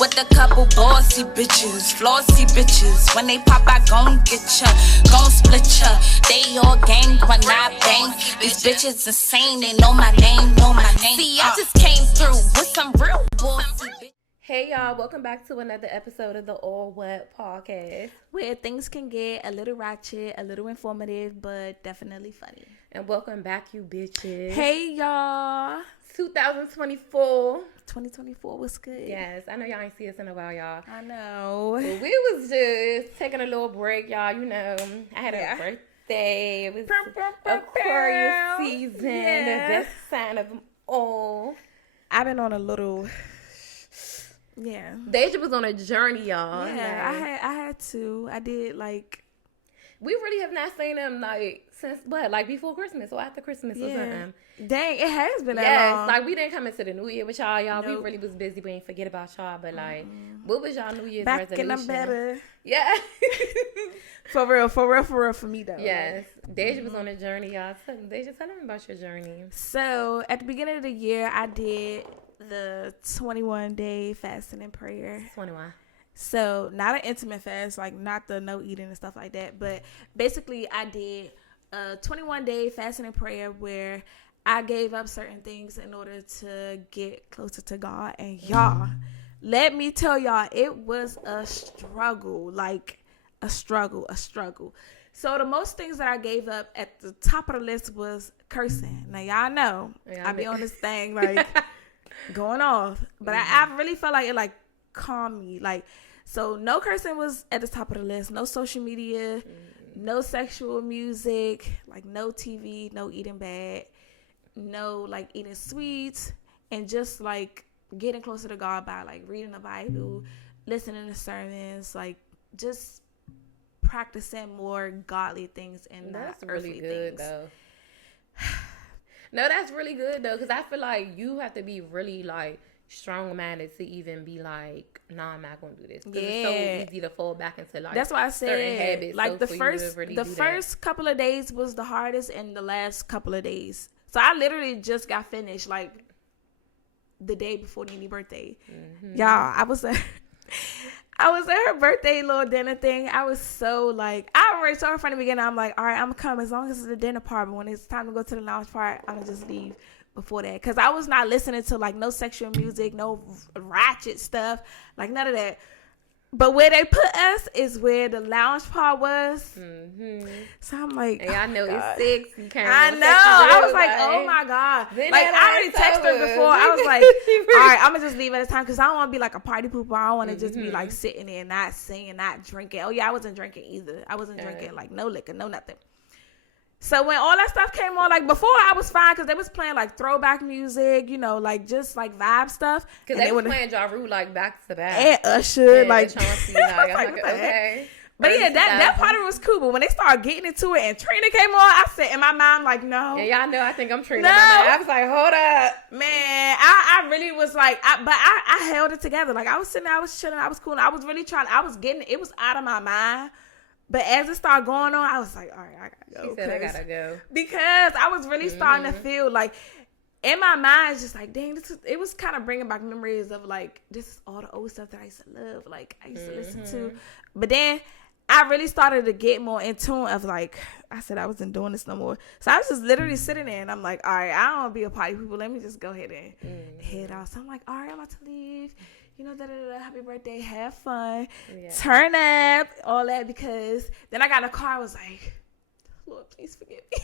with a couple bossy bitches, flossy bitches. When they pop, I gon' get ya, gon' split ya. They all gang when I bang. These bitches insane, they know my name, know my name. See, I just came through with some real bossy bitches. Hey y'all, welcome back to another episode of the All What podcast, where things can get a little ratchet, a little informative, but definitely funny. And welcome back, you bitches. Hey y'all. 2024. 2024 was good. Yes, I know y'all ain't see us in a while, y'all. I know. Well, we was just taking a little break, y'all. You know, I had a birthday. It was Aquarius season, the best sign of them all. I've been on a little... Yeah. Daesha was on a journey, y'all. Yeah, I had to. I did, like... We really have not seen them, like, since, what, like, before Christmas or after Christmas or something. Dang, it has been that long. Like, we didn't come into the new year with y'all. Nope. We really was busy. We ain't forget about y'all, but, like, what was y'all New Year's Back resolution? and I'm better. Yeah. For real, for me, though. Yes. Daesha was on a journey, y'all. Daesha, tell them about your journey. So, at the beginning of the year, I did the 21-day fasting and prayer. 21. So, not an intimate fast, like not the no eating and stuff like that. But basically, I did a 21-day fasting and prayer where I gave up certain things in order to get closer to God. And y'all, let me tell y'all, it was a struggle, like a struggle. So, the most things that I gave up at the top of the list was cursing. Now, y'all know, I be on this thing, like... going off, but I really felt like it like calmed me. Like, so no cursing was at the top of the list, no social media, no sexual music, like no TV, no eating bad, no like eating sweets, and just like getting closer to God by like reading the Bible, listening to sermons, like just practicing more godly things and not earthly things. Though. No, that's really good, though, because I feel like you have to be really, like, strong-minded to even be like, nah, I'm not going to do this. Because it's so easy to fall back into, like, that's why I said, certain habits. Like, so the first couple of days was the hardest, and the last couple of days. So, I literally just got finished, like, the day before NeeNee birthday. Mm-hmm. Y'all, I was at her birthday little dinner thing. I was so like, I already told her from the beginning, I'm like, all right, I'm gonna come as long as it's a dinner part, but when it's time to go to the lounge part, I'm gonna just leave before that. Because I was not listening to like no sexual music, no ratchet stuff, like none of that. But where they put us is where the lounge part was. Mm-hmm. So I'm like, and I know it's 6. You can't. I know. I was like, oh my God. Like, I already texted her before. I was like, all right, I'm going to just leave at this time because I don't want to be like a party pooper. I don't want to just be like sitting there, not singing, not drinking. Oh, yeah, I wasn't drinking either. I wasn't drinking like no liquor, no nothing. So when all that stuff came on, like before I was fine because they was playing like throwback music, you know, like just like vibe stuff. Because they were playing Ja Rule like back to back. And Usher, like. Chauncey, like okay. But yeah, that part of it was cool. But when they started getting into it and Trina came on, I said in my mind, like, no. And y'all know I think I'm Trina. No. I was like, hold up. Man, I really was like, I held it together. Like I was sitting there, I was chilling, I was cool. And I was really trying, I was getting, it was out of my mind. But as it started going on, I was like, all right, I gotta go. She said, I gotta go. Because I was really starting to feel like, in my mind, it's just like, dang, it was kind of bringing back memories of like, this is all the old stuff that I used to love. Like, I used to listen to. But then I really started to get more in tune of like, I said I wasn't doing this no more. So I was just literally sitting there and I'm like, all right, I don't want to be a party people. Let me just go ahead and head out. So I'm like, all right, I'm about to leave. You know, happy birthday, have fun, turn up, all that, because then I got in the car, I was like, Lord, please forgive me.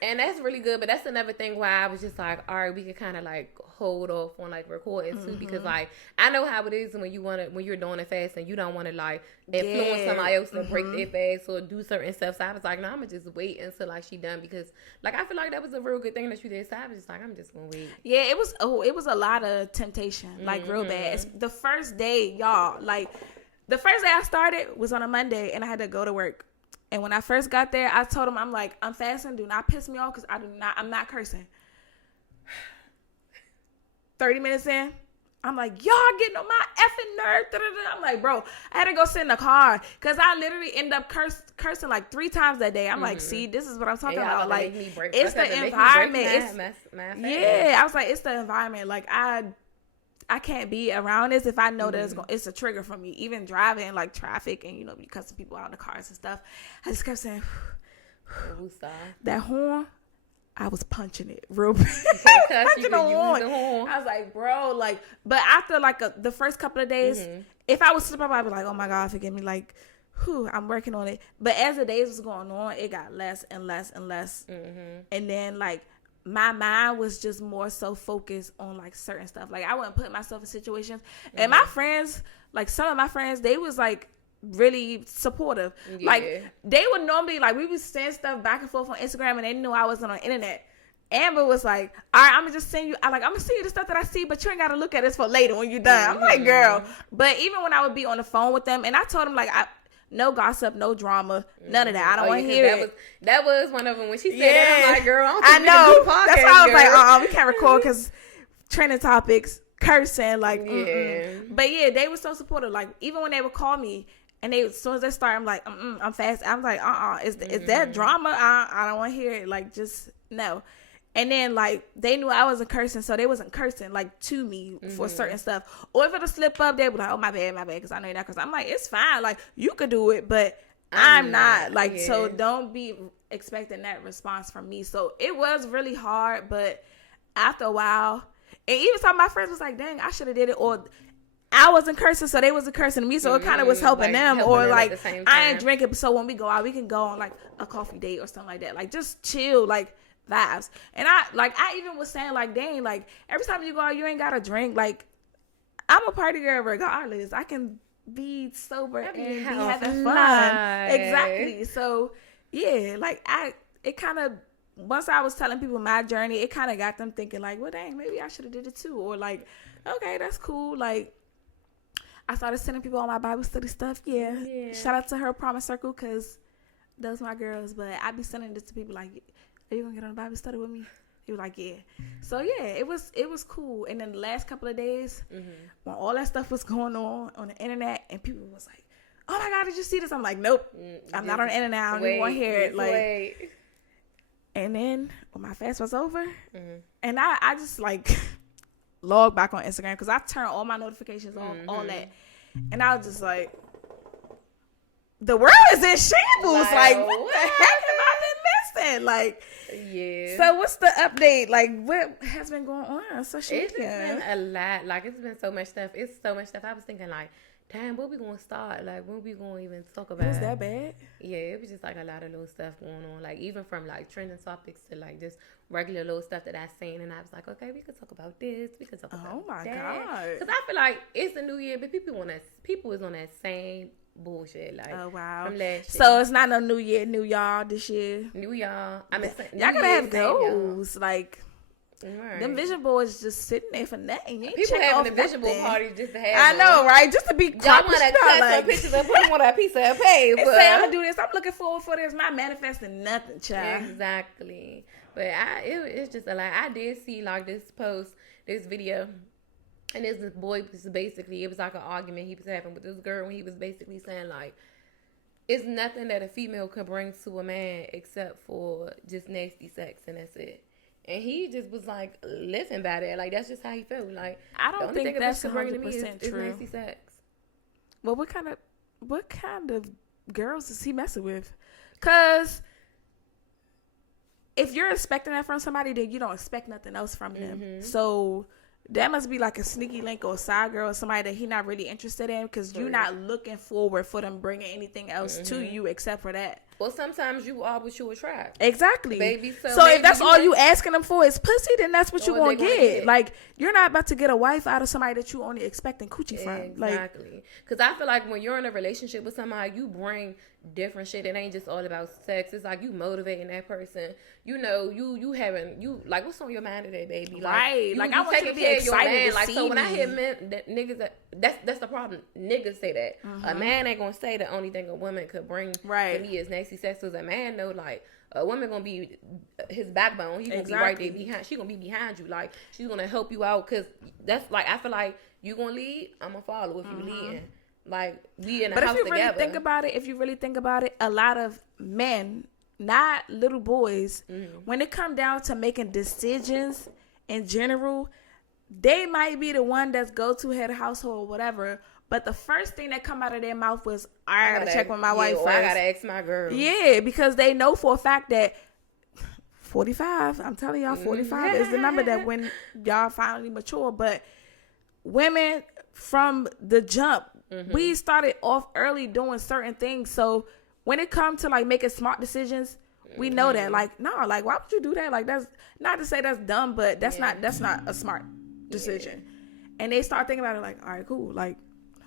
And that's really good, but that's another thing why I was just like, all right, we could kind of like hold off on like recording too, because like I know how it is when you're doing a fast and you don't want to like influence somebody else to break their fast or do certain stuff. So I was like, no, I'm gonna just wait until like she done, because like I feel like that was a real good thing that you did. So I was just like, I'm just gonna wait. Yeah, it was a lot of temptation, like real bad. The first day, y'all, like the first day I started was on a Monday and I had to go to work. And when I first got there, I told him, I'm like, I'm fasting. Do not piss me off because I'm not cursing. 30 minutes in, I'm like, y'all getting on my effing nerve. I'm like, bro, I had to go sit in the car because I literally end up cursing like 3 times that day. I'm like, see, this is what I'm talking about. Like, it's the environment. I was like, it's the environment. Like, I can't be around this if I know that it's a trigger for me. Even driving like traffic and you cussing people out in the cars and stuff. I just kept saying that horn. I was punching it real bad. Punching the horn. I was like, bro, like. But after like the first couple of days, if I would slip up, I'd be like, oh my God, forgive me, like. I'm working on it. But as the days was going on, it got less and less and less. And then like my mind was just more so focused on like certain stuff. Like I wouldn't put myself in situations. And my friends, like some of my friends, they was like really supportive. Like they would normally like we would send stuff back and forth on Instagram and they knew I wasn't on the internet. Amber was like, all right, I'm gonna just send you. I'm gonna send you the stuff that I see, but you ain't gotta look at this for later when you're done. I'm like, girl. But even when I would be on the phone with them, and I told them like no gossip, no drama, none of that. I don't want to hear it. That was one of them when she said that. I'm like, girl, I know. That's why I was like, we can't record because trending topics, cursing, like, But yeah, they were so supportive. Like, even when they would call me, and as soon as they start, I'm like, I'm fast. I'm like, is that drama? I don't want to hear it. Like, just no. And then, like, they knew I wasn't cursing, so they wasn't cursing, like, to me for certain stuff. Or if it'll slip up, they'd be like, oh, my bad, because I know you're not cursing. I'm like, it's fine. Like, you could do it, but I'm not. Like, so don't be expecting that response from me. So it was really hard, but after a while, and even some of my friends was like, dang, I should have did it. Or I wasn't cursing, so they wasn't cursing me, so it kind of was helping them. Or, like, I ain't drinking, so when we go out, we can go on, like, a coffee date or something like that. Like, just chill, like, vibes. And I even was saying like, dang, like every time you go out, you ain't gotta drink. Like I'm a party girl regardless. I can be sober and be having fun. Exactly. So yeah, like it kind of, once I was telling people my journey, it kind of got them thinking like, well dang, maybe I should have did it too. Or like, okay, that's cool. Like I started sending people on my Bible study stuff. Yeah. Shout out to her Promise Circle because those my girls. But I be sending this to people like, are you gonna get on the Bible study with me? He was like, yeah. So yeah, it was cool. And then the last couple of days, when all that stuff was going on the internet, and people was like, oh my God, did you see this? I'm like, nope, I'm not on the internet. I don't even want to hear it. Like, and then when my fast was over, and I just like logged back on Instagram because I turned all my notifications on, all that, and I was just like, the world is in shambles. Like, what the heck have I been missing? Like, yeah. So what's the update? Like, what has been going on? So it's been a lot. Like, it's been so much stuff. It's so much stuff. I was thinking like, damn, what we gonna start? Like, when we gonna even talk about? Was that bad? Yeah, it was just like a lot of little stuff going on. Like, even from like trending topics to like just regular little stuff that I seen, and I was like, okay, we could talk about this. We could talk about oh my that. God. Because I feel like it's a new year, but people is on that same bullshit. Like, oh wow. From last year. So it's not no new year, new y'all this year. New y'all. I mean, y'all gotta have goals. Like, them vision boards just sitting there for nothing. People having the vision board parties just to have. I know, right? Just to be. Y'all want to cut some pictures and put them on a piece of paper. And say I'm gonna do this. I'm looking forward for this. Not manifesting nothing, child. Exactly. But it's just a lot. I did see like this video. And this boy was basically, it was like an argument he was having with this girl, and he was basically saying like, it's nothing that a female can bring to a man except for just nasty sex, and that's it. And he just was like living by that. Like, that's just how he felt. Like, I don't think that's 100% true. true. Nasty sex. Well, what kind of girls is he messing with? Because if you're expecting that from somebody, then you don't expect nothing else from them. So that must be like a sneaky link or a side girl or somebody that he's not really interested in, because you're not looking forward for them bringing anything else to you except for that. Well, sometimes you are what you attract. Exactly. Baby, so if that's all you asking them for is pussy, then that's what you're going to get. Like, you're not about to get a wife out of somebody that you only expecting coochie from. Exactly. Because I feel like when you're in a relationship with somebody, you bring different shit. It ain't just all about sex. It's like you motivating that person. You know, you like, what's on your mind today, baby? Like, right. Like, I want you to be excited to like, see so when me. I hear men, niggas, that's the problem. Niggas say that. A man ain't gonna say the only thing a woman could bring to me is nasty sex. So a man know, like, a woman gonna be his backbone. He's gonna be right there behind. She gonna be behind you. Like, she's gonna help you out. Cause that's like, I feel like you gonna lead, I'm gonna follow if you leading. Like, we in a house together. But if you really think about it, a lot of men, not little boys, when it come down to making decisions in general, they might be the one that's go-to head of household or whatever, but the first thing that come out of their mouth was, I gotta check with my wife first. I gotta ask my girl. Yeah, because they know for a fact that 45, I'm telling y'all, 45 is the number that when y'all finally mature. But women from the jump, we started off early doing certain things. So when it comes to like making smart decisions, we know that like, no, like why would you do that? Like that's not to say that's dumb, but that's not a smart decision. And they start thinking about it like, all right, cool. Like,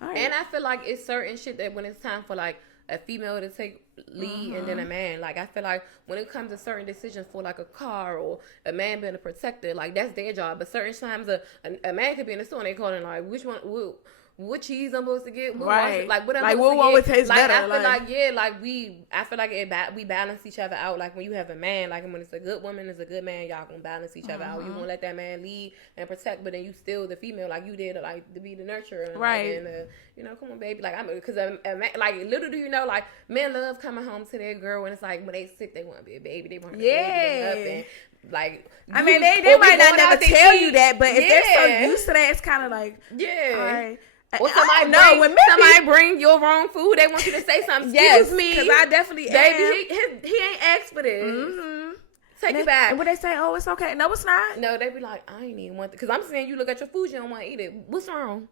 all right. And I feel like it's certain shit that when it's time for like a female to take lead and then a man, like I feel like when it comes to certain decisions for like a car or a man being a protector, like that's their job. But certain times a man could be in the store and they calling like, which one, what cheese I'm supposed to get, right? Like what I'm like supposed what to would get. taste like, better? I feel I feel like we balance each other out. Like when you have a man, like when it's a good woman, it's a good man, y'all gonna balance each other out. You gonna let that man lead and protect, but then you still the female, like you did, like to be the nurturer, and, right? Like, and you know, come on, baby, like because a man, like little do you know, like men love coming home to their girl, and it's like when they sick, they want to be a baby, they want to baby them up and. Like I mean, they might not never tell you that, but if they're so used to that, it's kind of like all right. Or somebody bring your wrong food. They want you to say something. Excuse me, because I definitely baby. He ain't asked for this. Take it back. And when they say, "Oh, it's okay," no, it's not. No, they be like, "I ain't even want it." Because I'm saying, you look at your food, you don't want to eat it. What's wrong?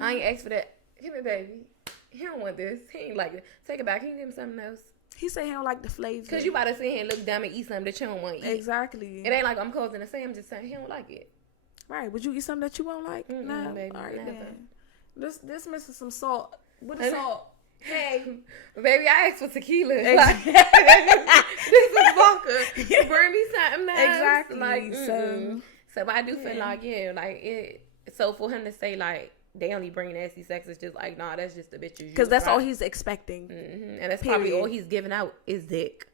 I ain't asked for that. Give it, baby. He don't want this. He ain't like it. Take it back. Can you give him something else? He say he don't like the flavor. Because you about to sit here and look dumb and eat something that you don't want to eat. Exactly. It ain't like I'm causing the same. I'm just saying he don't like it. Right. Would you eat something that you won't like? No, baby. All right, never. then. This missing some salt. What is salt? Hey, baby, I asked for tequila. Like, this is vodka. Bring me something else. Exactly. Like, so I do feel like, like it. So for him to say like they only bring nasty sex, it's just like, nah, that's just the bitches. Because that's all he's expecting. And that's probably all he's giving out is dick.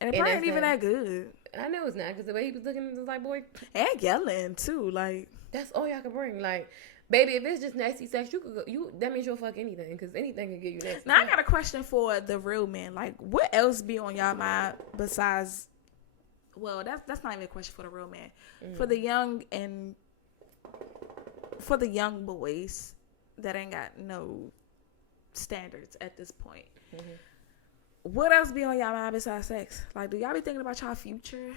And it probably ain't even that good. I know it's not, because the way he was looking, it was like, boy. And yelling too, like. That's all y'all can bring, like. Baby, if it's just nasty sex, you could go, that means you'll fuck anything, because anything can give you nasty Now, sex. I got a question for the real men. Like, what else be on y'all mind besides, well, that's not even a question for the real man. For the young boys that ain't got no standards at this point. What else be on y'all mind besides sex? Like, do y'all be thinking about y'all future?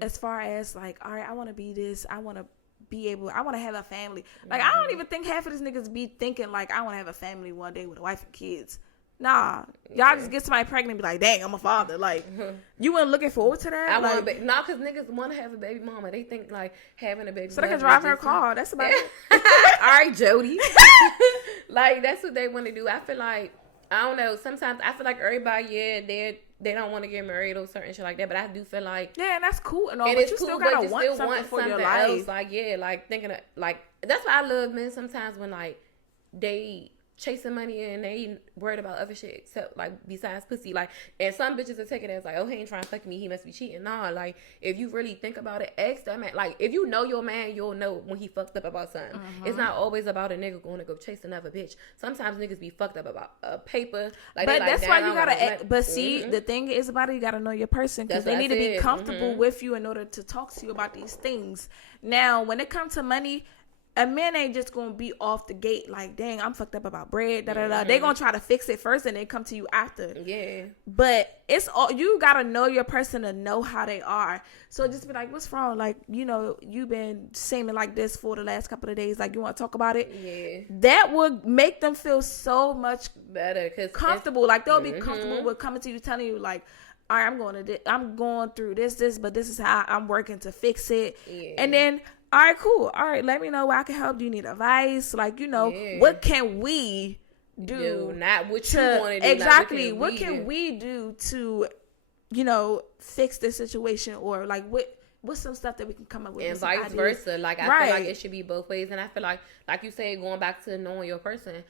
As far as, like, all right, I want to be this, I want to have a family. Like, I don't even think half of these niggas be thinking, like, I want to have a family one day with a wife and kids. Nah. Y'all just get somebody pregnant and be like, dang, I'm a father. Like, you weren't looking forward to that? Nah, because niggas want to have a baby mama. They think, like, having a baby so they can drive her car. That's about it. All right, Jody. Like, that's what they want to do. I feel like, I don't know, sometimes I feel like everybody, they don't want to get married or certain shit like that, but I do feel like, yeah, and that's cool and all, but you still gotta want something for your life. Else. Like, like thinking of, like, that's why I love men sometimes when like they chasing money and they ain't worried about other shit except like besides pussy. Like, and some bitches will take it as like, oh, he ain't trying to fuck me, he must be cheating. Nah, like if you really think about it, ask that man. Like, if you know your man, you'll know when he fucked up about something. It's not always about a nigga going to go chase another bitch. Sometimes niggas be fucked up about a paper. Like, but like, that's why you gotta. But see, the thing is about it, you gotta know your person, because they need to be comfortable with you in order to talk to you about these things. Now, when it comes to money, a man ain't just gonna be off the gate like, dang, I'm fucked up about bread. They gonna try to fix it first and then come to you after. Yeah. But it's all, you gotta know your person to know how they are. So just be like, what's wrong? Like, you know, you've been seeming like this for the last couple of days. Like, you want to talk about it? Yeah. That would make them feel so much better, cause comfortable. Like, they'll be comfortable with coming to you, telling you like, all right, I'm going through this, but this is how I'm working to fix it. Yeah. And then, all right, cool. All right, let me know where I can help. Do you need advice? Like, you know, what can we do? Not what you want to do. Exactly. What can we do to, you know, fix this situation? Or, like, what's some stuff that we can come up with? And vice versa. Like, I feel like it should be both ways. And I feel like you said, going back to knowing your person,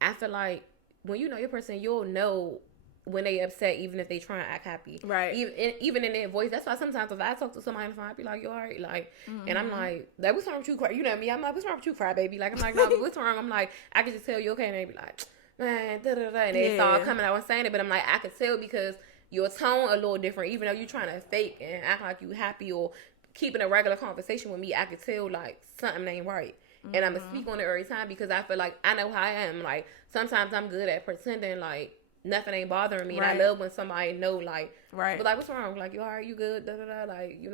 I feel like when you know your person, you'll know when they upset, even if they try and act happy, right? Even in their voice. That's why sometimes if I talk to somebody on the phone, I be like, "You alright?" Like, and I'm like, "What's wrong with you, cry?" You know me. I'm like, "What's wrong with you, cry, baby?" Like, I'm like, "No, what's wrong?" I'm like, I can just tell you okay, and they be like, "Man, da da da," and they start coming out and saying it, but I'm like, I could tell because your tone a little different. Even though you trying to fake and act like you happy or keeping a regular conversation with me, I could tell like something ain't right. and I'm gonna speak on it every time because I feel like I know how I am. Like sometimes I'm good at pretending like nothing ain't bothering me, and I love when somebody know like, but like what's wrong? Like you alright, you good? Da da da. Like you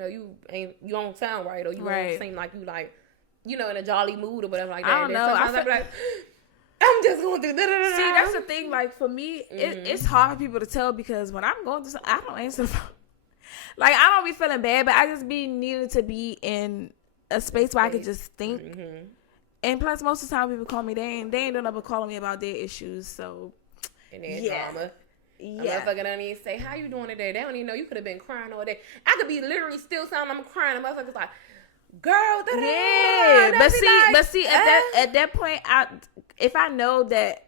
don't sound right, or you don't seem like you like in a jolly mood or whatever like that. I don't know. I'm like, I'm just going through. Da, da, da, da. See, that's the thing. Like for me, it's hard for people to tell because when I'm going through something, I don't answer the phone. Like I don't be feeling bad, but I just be needing to be in a space where I could just think. And plus, most of the time, people call me. They ain't doing nothing but calling me about their issues. So. And then drama. Yeah. A motherfucker don't even say, how you doing today? They don't even know you could have been crying all day. I could be literally still sounding I'm crying. The motherfucker's like, girl, but see, at that point, if I know that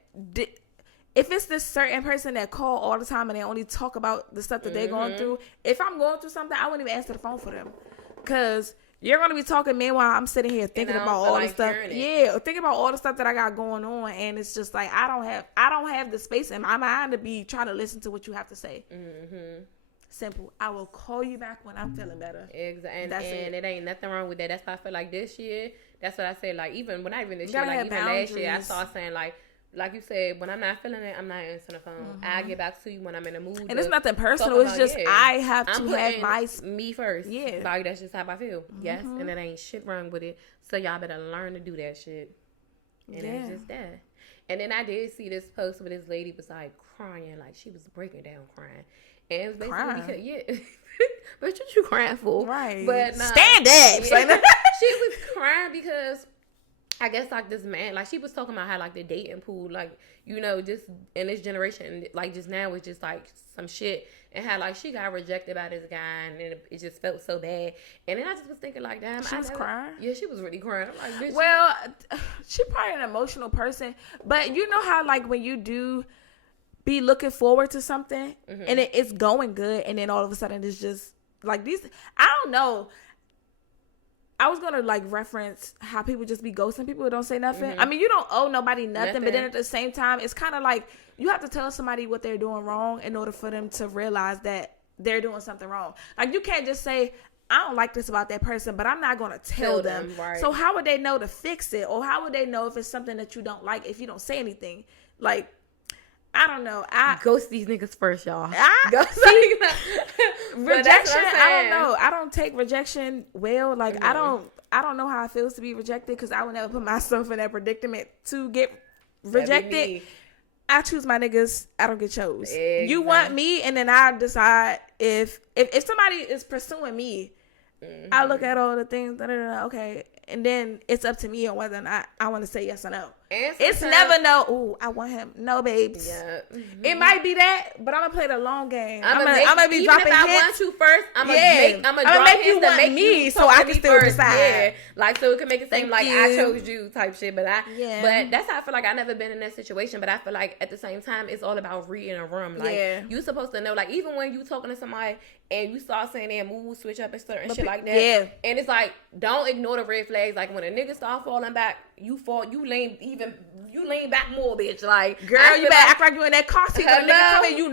if it's this certain person that call all the time and they only talk about the stuff that they're going through, if I'm going through something, I wouldn't even answer the phone for them. Because you're going to be talking meanwhile I'm sitting here thinking about all the stuff. Yeah, thinking about all the stuff that I got going on, and it's just like I don't have the space in my mind to be trying to listen to what you have to say. Simple. I will call you back when I'm feeling better. Exactly. And it ain't nothing wrong with that. That's why I feel like this year, that's what I said, like even when I even this year, like even last year, I started saying like you said, when I'm not feeling it, I'm not answering the phone. I get back to you when I'm in the mood. And it's nothing personal. It's just I have to have me first. Yeah. Like that's just how I feel. Yes. And it ain't shit wrong with it. So y'all better learn to do that shit. And it's just that. And then I did see this post where this lady was like crying, like she was breaking down crying. And it was basically because, but what you crying for? Right. But stand up. Yeah. She was crying because I guess like this man, like she was talking about how like the dating pool, like just in this generation, like just now it's just like some shit, and how like she got rejected by this guy, and then it just felt so bad. And then I just was thinking like, damn, she was crying. Yeah, she was really crying. I'm like, bitch. Well, she probably an emotional person, but you know how like when you do be looking forward to something and it's going good, and then all of a sudden it's just like these. I don't know. I was gonna like reference how people just be ghosting people who don't say nothing. I mean, you don't owe nobody nothing, but then at the same time, it's kind of like you have to tell somebody what they're doing wrong in order for them to realize that they're doing something wrong. Like you can't just say, I don't like this about that person, but I'm not gonna tell them. Right. So how would they know to fix it, or how would they know if it's something that you don't like if you don't say anything? Like, I don't know. I ghost these niggas first, y'all. Rejection. I don't know. I don't take rejection well. Like I don't know how it feels to be rejected because I would never put myself in that predicament to get rejected. I choose my niggas. I don't get chose. Exactly. You want me, and then I decide if somebody is pursuing me. I look at all the things. Okay, and then it's up to me on whether or not I want to say yes or no. It's never no. Ooh, I want him. No, babes. Yeah. It might be that, but I'm gonna play the long game. I'm gonna be dropping hits. I want you first, I'm gonna make you want me, so I can still decide. Yeah. Like so it can make it seem like I chose you type shit. But but that's how I feel like I never been in that situation. But I feel like at the same time, it's all about reading a room. Like you supposed to know. Like even when you talking to somebody and you start saying their mood switch up and certain shit like that. Yeah. And it's like don't ignore the red flags. Like when a nigga start falling back, you lean back more, bitch. Like, girl, you better act like you in that car seat. When a nigga come in, you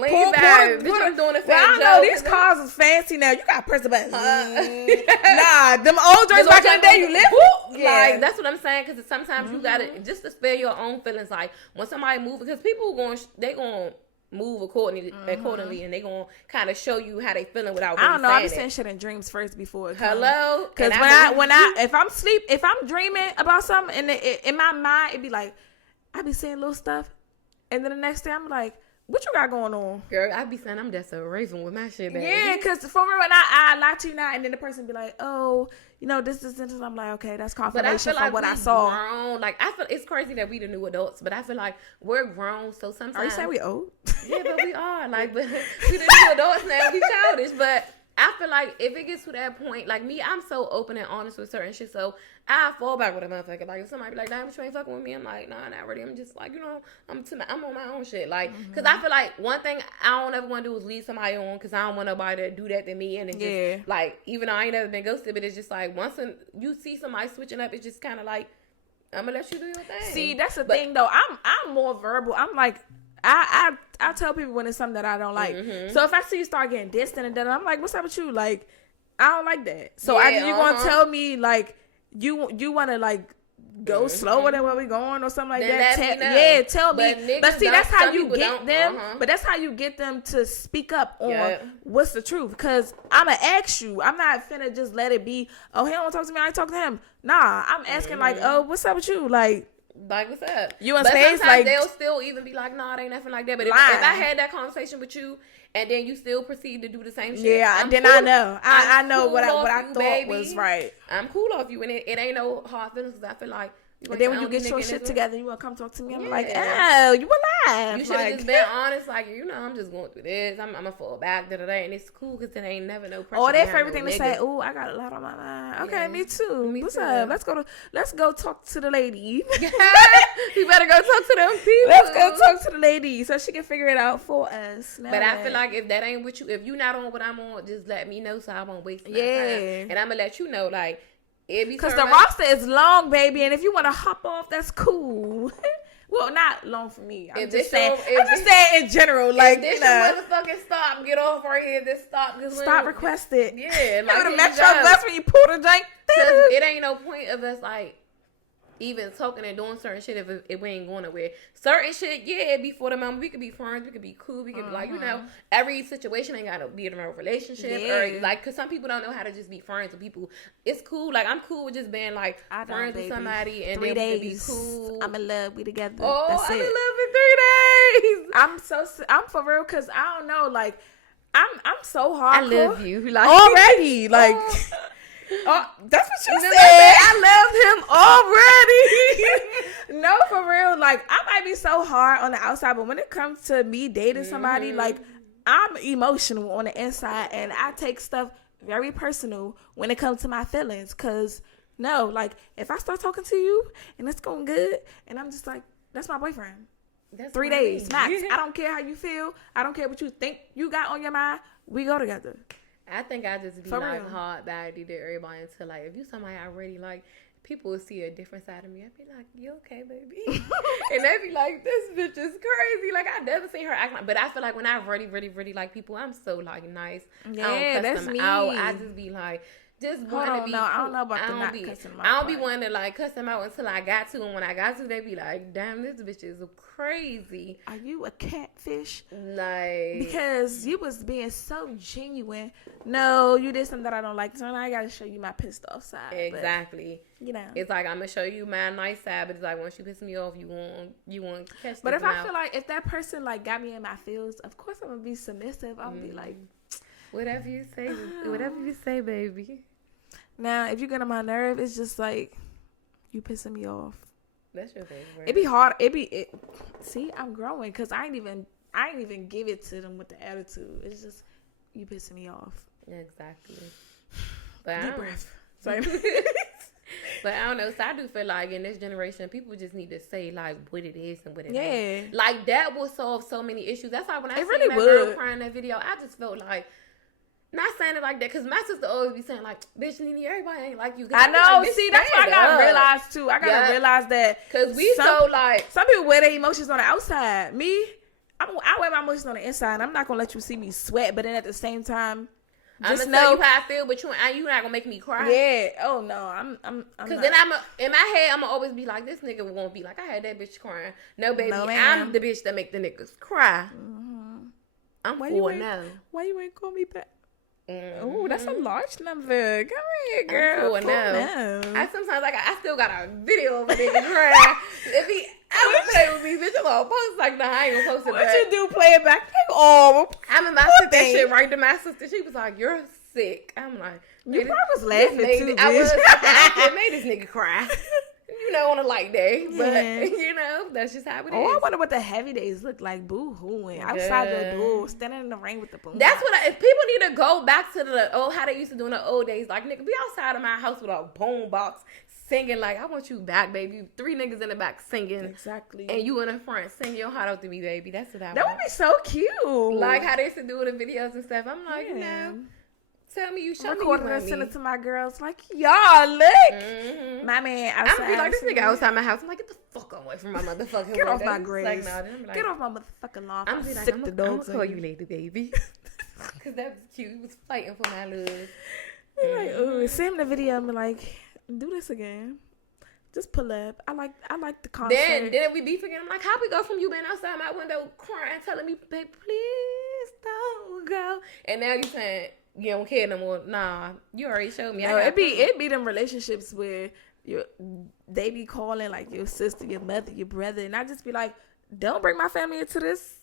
lean back. Bitch, I'm doing a fat I don't know. These cars is fancy now. You got to press the button. Nah, them old joints back in the day, you live. Like, that's what I'm saying. Because sometimes you got to, just to spare your own feelings. Like, when somebody move, because people they going to move accordingly, and they gonna kind of show you how they feeling without. I don't know. I be saying shit in dreams first before. Because if I'm dreaming about something and in my mind it be like I be saying little stuff, and then the next day I'm like, what you got going on, girl? I be saying I'm just a raven with my shit, baby. Yeah, because for me when I lie to you now, and then the person be like, oh, this. I'm like, okay, that's confirmation from what I saw. Grown. Like I feel it's crazy that we the new adults, but I feel like we're grown. So sometimes are you saying we old? Yeah, but we are. Like, but we the new adults now. We childish, but I feel like if it gets to that point, like me, I'm so open and honest with certain shit. So I fall back with a motherfucker. Like if somebody be like, "Damn, you ain't fucking with me," I'm like, "Nah, not really." I'm just like, I'm on my own shit. Like, cause I feel like one thing I don't ever want to do is leave somebody on, cause I don't want nobody to do that to me. And it's just like, even though I ain't never been ghosted, but it's just like once you see somebody switching up, it's just kind of like I'm gonna let you do your thing. See, that's the thing though. I'm more verbal. I'm like. I tell people when it's something that I don't like. So if I see you start getting distant and then I'm like, what's up with you? Like, I don't like that. So you're gonna tell me like you want to like go slower than where we going or something like Then that. Tell me. But see, that's how you get them. Uh-huh. But that's how you get them to speak up on what's the truth. Because I'm going to ask you. I'm not finna just let it be, oh, he don't want to talk to me, I ain't talk to him. Nah, I'm asking like, oh, what's up with you? Like, what's up? You in but space? Sometimes like, they'll still even be like, nah, it ain't nothing like that. But if I had that conversation with you and then you still proceed to do the same shit, then I know. I know what I thought baby. Was right. I'm cool off you, and it ain't no hard feelings. I feel like. And then when you get your shit together, you want to come talk to me. I'm like, oh, you alive. You should have just been honest, like, I'm just going through this. I'm going to fall back, and it's cool because it ain't never no pressure. Oh, their favorite thing to say, oh, I got a lot on my mind. Okay, me too. What's up? Let's go talk to the lady. You better go talk to them people. Let's go talk to the lady so she can figure it out for us. But I feel like if that ain't what if you not on what I'm on, just let me know so I won't waste my time. And I'm going to let you know, like, because the roster is long, baby, and if you want to hop off, that's cool. Well, not long for me. I'm just saying in general, like, this motherfucking stop, get off right here. This stop. Stop requested. Yeah, like the Metro bus when you pull the drink. Because it ain't no point of us like even talking and doing certain shit if we ain't going nowhere. Certain shit, before the moment we could be friends, we could be cool, we could be like, every situation ain't gotta be in a relationship or like, cause some people don't know how to just be friends with people. It's cool, like I'm cool with just being like friends with somebody and 3 days we can be cool. I'm in love, we together. Oh, that's I'm it. in love in 3 days. I'm for real, cause I don't know, like I'm so hardcore. I love you, like already, like. Oh, that's what you said. I love him already. No, for real. Like, I might be so hard on the outside, but when it comes to me dating somebody, like, I'm emotional on the inside, and I take stuff very personal when it comes to my feelings. Because, no, like, if I start talking to you, and it's going good, and I'm just like, that's my boyfriend. That's 3 days, max. I don't care how you feel. I don't care what you think you got on your mind. We go together. I think I just be like hard baddie to everybody until like if you somebody I really like, people will see a different side of me. I'd be like, you okay, baby? And they'd be like, this bitch is crazy. Like I never seen her act like, but I feel like when I really, really, really like people, I'm so like nice. Yeah, I don't cuss that's them me. out. I just be like, just wanting to be. No, cool. I don't know about the not cussing them out. I don't be wanting to like cuss them out until I got to, and when I got to, they be like, damn, this bitch is crazy. Are you a catfish? Like because you was being so genuine. No, you did something that I don't like, so now I gotta show you my pissed off side. Exactly. But, it's like I'm gonna show you my nice side, but it's like once you piss me off, you want to catch. But if I feel like if that person like got me in my feels, of course I'm gonna be submissive. I'm gonna be like, whatever you say, baby. Now, if you get on my nerve, it's just like you pissing me off. That's your favorite. It be hard. See, I'm growing because I ain't even give it to them with the attitude. It's just you pissing me off. Exactly. But deep breath. Sorry. But I don't know. So I do feel like in this generation, people just need to say like what it is and what it ain't. Like that will solve so many issues. That's why when I seen that girl crying in that video, I just felt like. Not saying it like that, because my sister always be saying, like, bitch, NeeNee, everybody ain't like you. I know. Like, see, that's what I got to realize, too. I got to realize that. Because we so, like... Some people wear their emotions on the outside. Me, I wear my emotions on the inside. I'm not going to let you see me sweat, but then at the same time, just I'm know... tell you how I feel, but you're not going to make me cry. Yeah. Oh, no. I'm because then in my head, I'm going to always be like, this nigga won't be like, I had that bitch crying. No, baby, I'm the bitch that make the niggas cry. Mm-hmm. I'm for now. Why you ain't call me back? Oh, that's a large number. Come here, girl. I sometimes I still got a video of a nigga crying. If he ever play with me, bitch, I'm gonna post like, nah, I ain't gonna post it back. What you do? Play it back? Like, oh, I remember I sent that shit right to my sister. She was like, "You're sick." I'm like, you probably was laughing too. I made this nigga cry. You know, on a light day, but you know, that's just how it is. I wonder what the heavy days look like. Boo-hooing outside your door, standing in the rain with the boom. That's what. If people need to go back to the how they used to do in the old days, like nigga, be outside of my house with a boom box singing like, "I want you back, baby." 3 niggas in the back singing, exactly, and you in the front singing your heart out to me, baby. That's what I want. That would be so cute. Like how they used to do it in videos and stuff. I'm like, you know. Tell me you show me you and send it to my girls like, y'all look. My man outside. I'm be like, this nigga outside my house. I'm like, get the fuck away from my motherfucking Get off my grace. Like, nah, get off my motherfucking lawn. I'm like, I'm gonna call you later, baby. Cause that was cute. He was fighting for my love. Like, ooh, send him the video and be like, Do this again. Just pull up. I like the concert. Then we beef again. I'm like, how we go from you being outside my window crying, telling me, babe, please don't go. And now you saying you don't care no more. Nah, you already showed me. No, it be them relationships where they be calling like your sister, your mother, your brother, and I just be like, don't bring my family into this.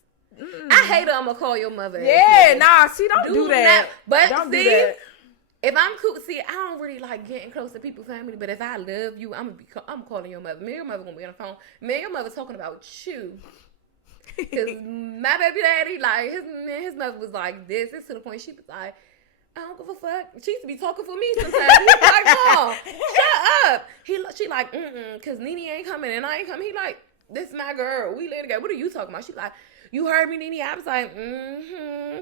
I hate it. I'm gonna call your mother. Yeah, nah. See, don't do that. But don't see, do that. if I'm cool, see, I don't really like getting close to people's family. But if I love you, I'm calling your mother. Me and your mother gonna be on the phone. Me and your mother talking about you. Cause my baby daddy, like his mother was like this. It's to the point she was like, I don't give a fuck. She used to be talking for me sometimes. He's like, Mom, shut up. She like, cause NeeNee ain't coming and I ain't coming. He like, this is my girl. We live together. What are you talking about? She like, you heard me, NeeNee? I was like,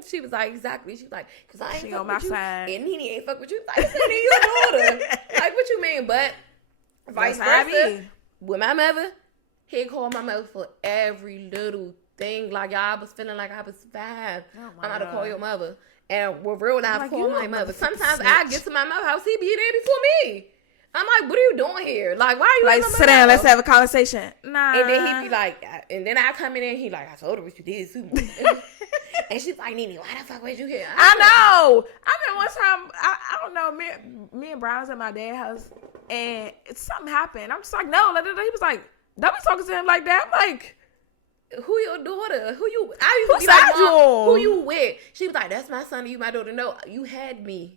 She was like, exactly. She was like, cause I ain't fuck with you. Side. And NeeNee ain't fuck with you. Like, NeeNee, your daughter. Like, what you mean? But vice versa, with my mother, he'd call my mother for every little thing. Like, y'all, I was feeling like I was 5. I'm about to call your mother. And we're real life like, call my mother. Sometimes I get to my mother's house, he be there before me. I'm like, what are you doing here? Like, why are you like, sit down, let's have a conversation. Nah. And then he be like, and then I come in and he like, I told her what you did too. And she's like, NeeNee, why the fuck was you here? I know. I mean, one time, I don't know, me and Brian was at my dad's house and something happened. I'm just like, no. He was like, don't be talking to him like that. I'm like, who your daughter? Who you? I used to be like, Mom, who you with? She was like, that's my son and you my daughter. No, you had me.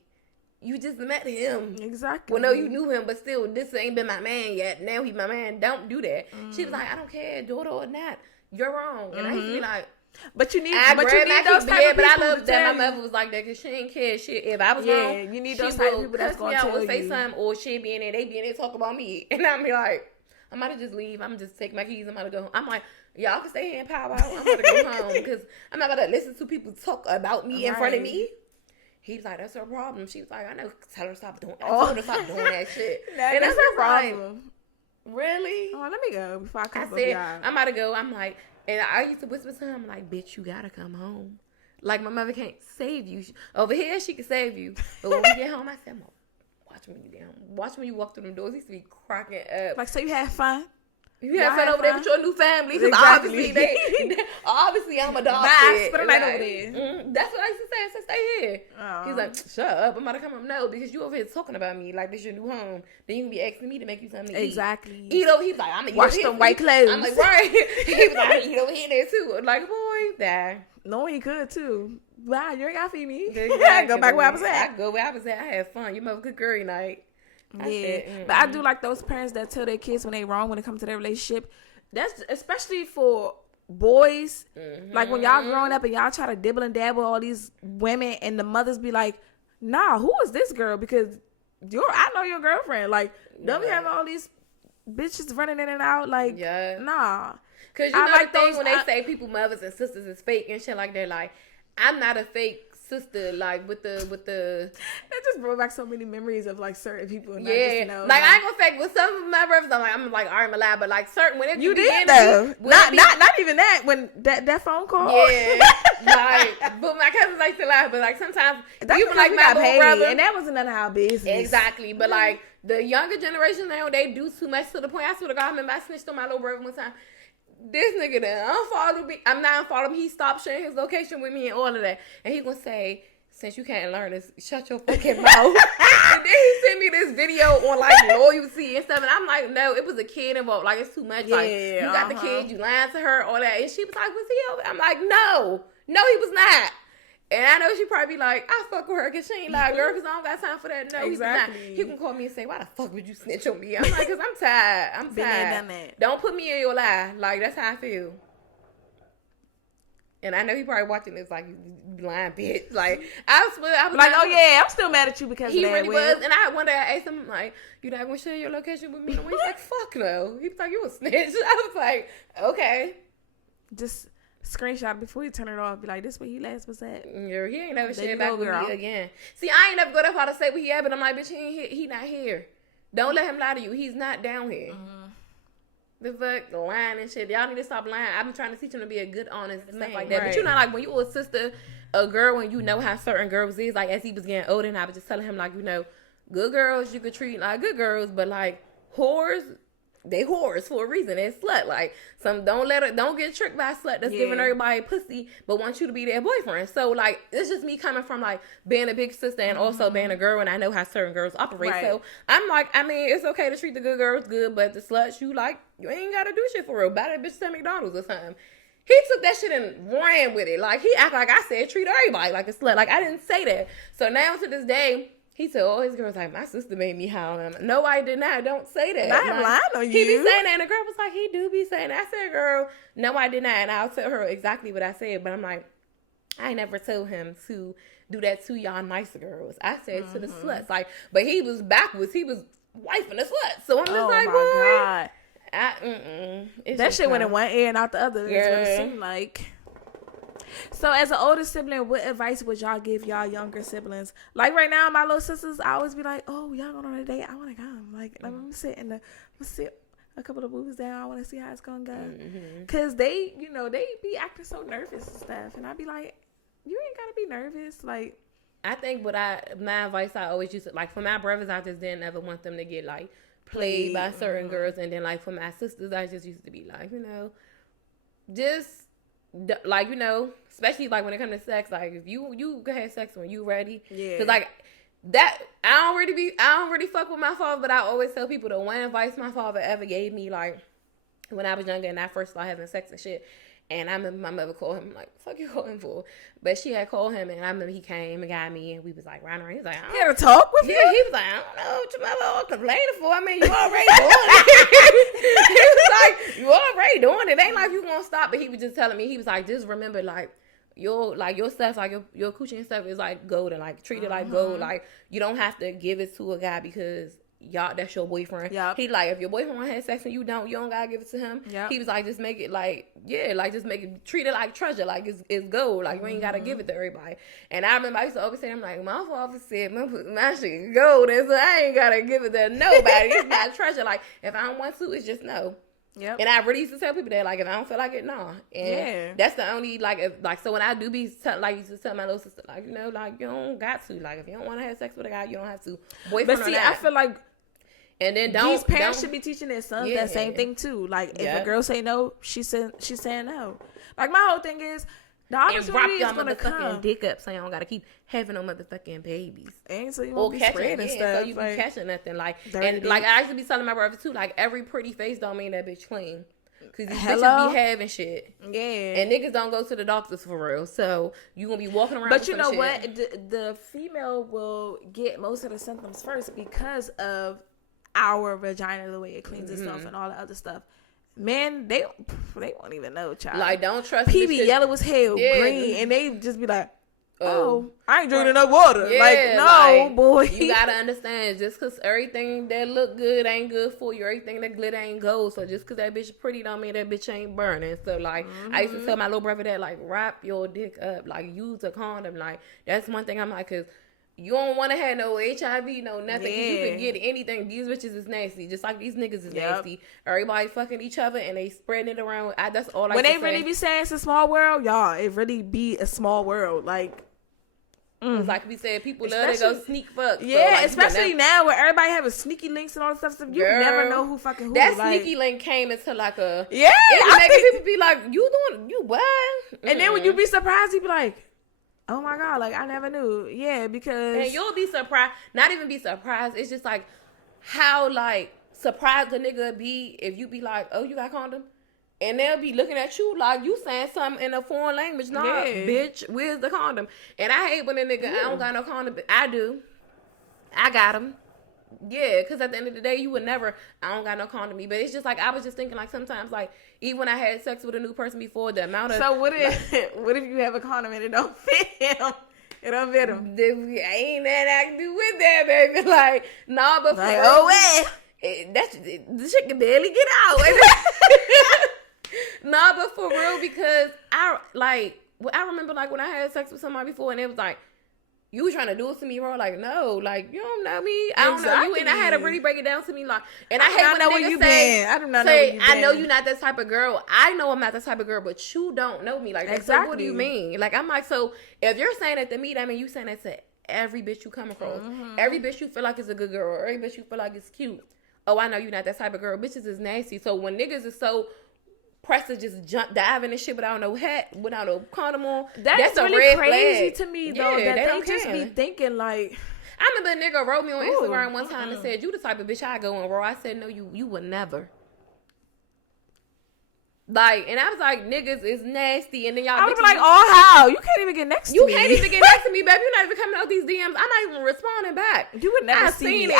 You just met him. Exactly. Well, no, you knew him, but still, this ain't been my man yet. Now he's my man. Don't do that. She was like, I don't care, daughter or not. You're wrong. And I used to be like, but you need those type of people. But I love that my mother was like that because she didn't care shit. If I was wrong, you need those type of people that's going to tell you. Say something, or she be in there, they be in there talk about me, and I'm be like, I'm about to just leave. I'm just take my keys. I'm about to go home. I'm like, y'all can stay here and power out. I'm about to go home because I'm not about to listen to people talk about me in front of me. He was like, that's her problem. She was like, I know. Tell her to stop doing. I told her to stop doing that shit. And that's her problem. Really? Oh, let me go before I come. I said, I'm about to go. I'm like, and I used to whisper to him, I'm like, bitch, you gotta come home. Like, my mother can't save you. Over here, she can save you. But when we get home, I said, Mom, watch when you get home. Watch when you walk through them doors. He used to be cracking up. Like, so you had fun? You had fun over there with your new family. Because obviously I'm adopted. Bye, spend the night over there. That's what I used to say. I said, stay here. He's like, shut up. I'm about to come home. No, because you over here talking about me like this your new home. Then you can be asking me to make you something to eat. Exactly. Eat over here. He's like, I'm going to eat wash them white clothes. I'm like, right. He was like, eat over here there too. I'm like, boy, there. No, he could too. Bye, you ain't got to feed me. Exactly. Go back where I was at. I go where I was at. I had fun. Your mother cooked curry night. But I do like those parents that tell their kids when they wrong when it comes to their relationship. That's especially for boys. Like when y'all growing up and y'all try to dibble and dabble all these women and the mothers be like, nah, who is this girl? Because I know your girlfriend. Like, don't we have all these bitches running in and out? Like, nah. Because you know like the thing when they say people mothers and sisters is fake and shit like that. Like, I'm not a fake sister, like with the that just brought back so many memories of like certain people. And I just know, like I ain't gonna fake with some of my brothers. I'm like I'm alive, but like certain when it you did though, not even that when that phone call. Yeah, like but my cousins like to lie, but like sometimes even like my little brother, and that wasn't none of our business. Exactly, but like the younger generation now, they do too much to the point. I swear to God, I remember I snitched on my little brother one time. This nigga that unfollowed me, I'm not unfollowing him. He stopped sharing his location with me and all of that. And he gonna say, since you can't learn this, shut your fucking mouth. And then he sent me this video on like loyalty and stuff. And I'm like, no, it was a kid involved. Like, it's too much. Like, you got the kid, you lying to her, all that. And she was like, was he over? I'm like, no, he was not. And I know she probably be like, I fuck with her because she ain't like, girl, because I don't got time for that. No, exactly. He's not. He can call me and say, why the fuck would you snitch on me? I'm like, because I'm tired. I'm tired. Don't put me in your lie. Like, that's how I feel. And I know he probably watching this like, you lying bitch. Like, I was like, oh yeah, I'm still mad at you because he of that. He really was. And I asked him, like, you not going to share your location with me? And he's like, fuck no. He was like, you a snitch. I was like, okay. Just screenshot before you turn it off. Be like, this where he last was at. Yeah, he ain't never shared back with me again. See, I ain't never go that far to say where he at, but I'm like, bitch, he ain't here. He not here. Don't let him lie to you. He's not down here. The fuck, lying and shit. Y'all need to stop lying. I've been trying to teach him to be a good, honest, stuff like that. Right. But you know, like when you a sister, a girl, when you know how certain girls is, like as he was getting older, and I was just telling him, like, you know, good girls you could treat like good girls, but like whores, they whores for a reason. They're slut. Like, don't get tricked by a slut that's giving everybody pussy but wants you to be their boyfriend. So like, it's just me coming from like being a big sister and also being a girl, and I know how certain girls operate. Right. So I'm like, I mean, it's okay to treat the good girls good, but the sluts you like, you ain't gotta do shit for real. Buy that bitch at McDonald's or something. He took that shit and ran with it. Like, he act like I said treat everybody like a slut. Like, I didn't say that. So now to this day, he said, all his girls like, my sister made me howl. No, I did not. Don't say that. I'm lying on you. He be saying that, and the girl was like, he do be saying that. I said, girl, no, I did not. And I'll tell her exactly what I said. But I'm like, I ain't never told him to do that to y'all nice girls. I said to the sluts. Like, but he was backwards. He was wifing the sluts. So I'm just like, my God. That shit went in one ear and out the other. That's what it seemed like. So as an older sibling, what advice would y'all give y'all younger siblings? Like right now, my little sisters, I always be like, oh, y'all going on a date? I want to come. Like, I'm going to sit a couple of movies down. I want to see how it's going to go. Because they, they be acting so nervous and stuff. And I be like, you ain't got to be nervous. Like, I think my advice I always used to, like, for my brothers, I just didn't ever want them to get, like, played by certain girls. And then, like, for my sisters, I just used to be like, just, like, especially, like, when it comes to sex, like, if you can have sex when you ready. Yeah. Because, like, that, I don't really fuck with my father, but I always tell people the one advice my father ever gave me, like, when I was younger and I first started having sex and shit. And I remember my mother called him, like, fuck you calling for? But she had called him, and I remember he came and got me, and we was, like, riding around. He was like, he had a talk with you? Yeah, he was like, I don't know what your mother all complaining for. I mean, you already doing it. He was like, you already doing it. It ain't like you gonna stop. But he was just telling me, he was like, just remember, like, your stuff, like, your coochie and stuff is, like, gold, and, like, treat it like gold. Like, you don't have to give it to a guy because y'all, that's your boyfriend. Yep. He like, if your boyfriend want to have sex and you don't gotta give it to him. Yep. He was like, just make it like, just make it, treat it like treasure, like it's gold, like you ain't gotta give it to everybody. And I remember I used to always say, I'm like, my father said my shit gold, and so I ain't gotta give it to nobody. It's not treasure. Like, if I don't want to, it's just no. Yep. And I really used to tell people that, like, if I don't feel like it, nah. And that's the only, like, so when I do be, like, used to tell my little sister, like, like, you don't got to. Like, if you don't want to have sex with a guy, you don't have to. Boyfriend but see, I feel like, and then these parents should be teaching their sons that same thing too. Like, if a girl say no, she's saying no. Like, my whole thing is, the opportunity is gonna come. Dick up, so you don't gotta keep having no motherfucking babies. And so you won't be spreading stuff. So you be catching nothing. Like, and like I used to be telling my brother too, like, every pretty face don't mean that bitch clean. Cause these bitches be having shit. Yeah. And niggas don't go to the doctors for real. So you gonna be walking around. But you know what? The female will get most of the symptoms first because of our vagina, the way it cleans itself and all the other stuff. Men, they won't even know, child. Like, don't trust PB yellow as hell, green, and they just be like, oh, I ain't drinking enough water. Yeah, like, no, like, boy. You gotta understand, just because everything that look good ain't good for you, everything that glitter ain't gold. So just because that bitch pretty don't mean that bitch ain't burning. So, like, I used to tell my little brother that, like, wrap your dick up. Like, use a condom. Like, that's one thing I'm like, because you don't want to have no HIV, no nothing. Yeah. You can get anything. These bitches is nasty. Just like these niggas is nasty. Everybody fucking each other and they spreading it around. That's all I can say. When they really be saying it's a small world, y'all, it really be a small world. Like, it's like we said, people love to go sneak fuck. Yeah, so, like, especially now where everybody having sneaky links and all that stuff. So you never know who fucking who. That sneaky link came into like a... Yeah. I think people be like, you what? And then when you be surprised, you be like, oh my God, like, I never knew. Yeah, because... And you'll be surprised. Not even be surprised. It's just like how, like, surprised the nigga be if you be like, oh, you got condom? And they'll be looking at you like you saying something in a foreign language. Nah, bitch, where's the condom? And I hate when a nigga, I don't got no condom. I do. I got them. Yeah, because at the end of the day, you would never, I don't got no condom. But it's just like, I was just thinking, like, sometimes, like, even when I had sex with a new person before, the amount of... So what if you have a condom and it don't fit him? It don't fit him. Ain't that I can do with that, baby. Like, nah, but like, oh, the shit can barely get out. Nah, but for real, because I remember, like, when I had sex with somebody before, and it was like, you was trying to do it to me, bro. Like, no, like, you don't know me. I don't know you. And I had to really break it down to me, like, and I hate when niggas say, I do not know where you been. I know you're not that type of girl. I know I'm not that type of girl, but you don't know me. Like, exactly. So what do you mean? Like, I'm like, so if you're saying that to me, that means you saying that to every bitch you come across. Every bitch you feel like is a good girl. Every bitch you feel like is cute. Oh, I know you're not that type of girl. Bitches is nasty. So when niggas is so pressed to just dive in and shit without no hat, without no condom on, that's really a red crazy flag to me, though, that they just be thinking like... I remember a nigga wrote me on Instagram one time and said, you the type of bitch I go on raw. I said, no, you would never. Like, and I was like, niggas is nasty. And then y'all, I would be like, oh, how? You can't even get next to me. You can't even get next to me, baby. You're not even coming out these DMs. I'm not even responding back. You would never see me.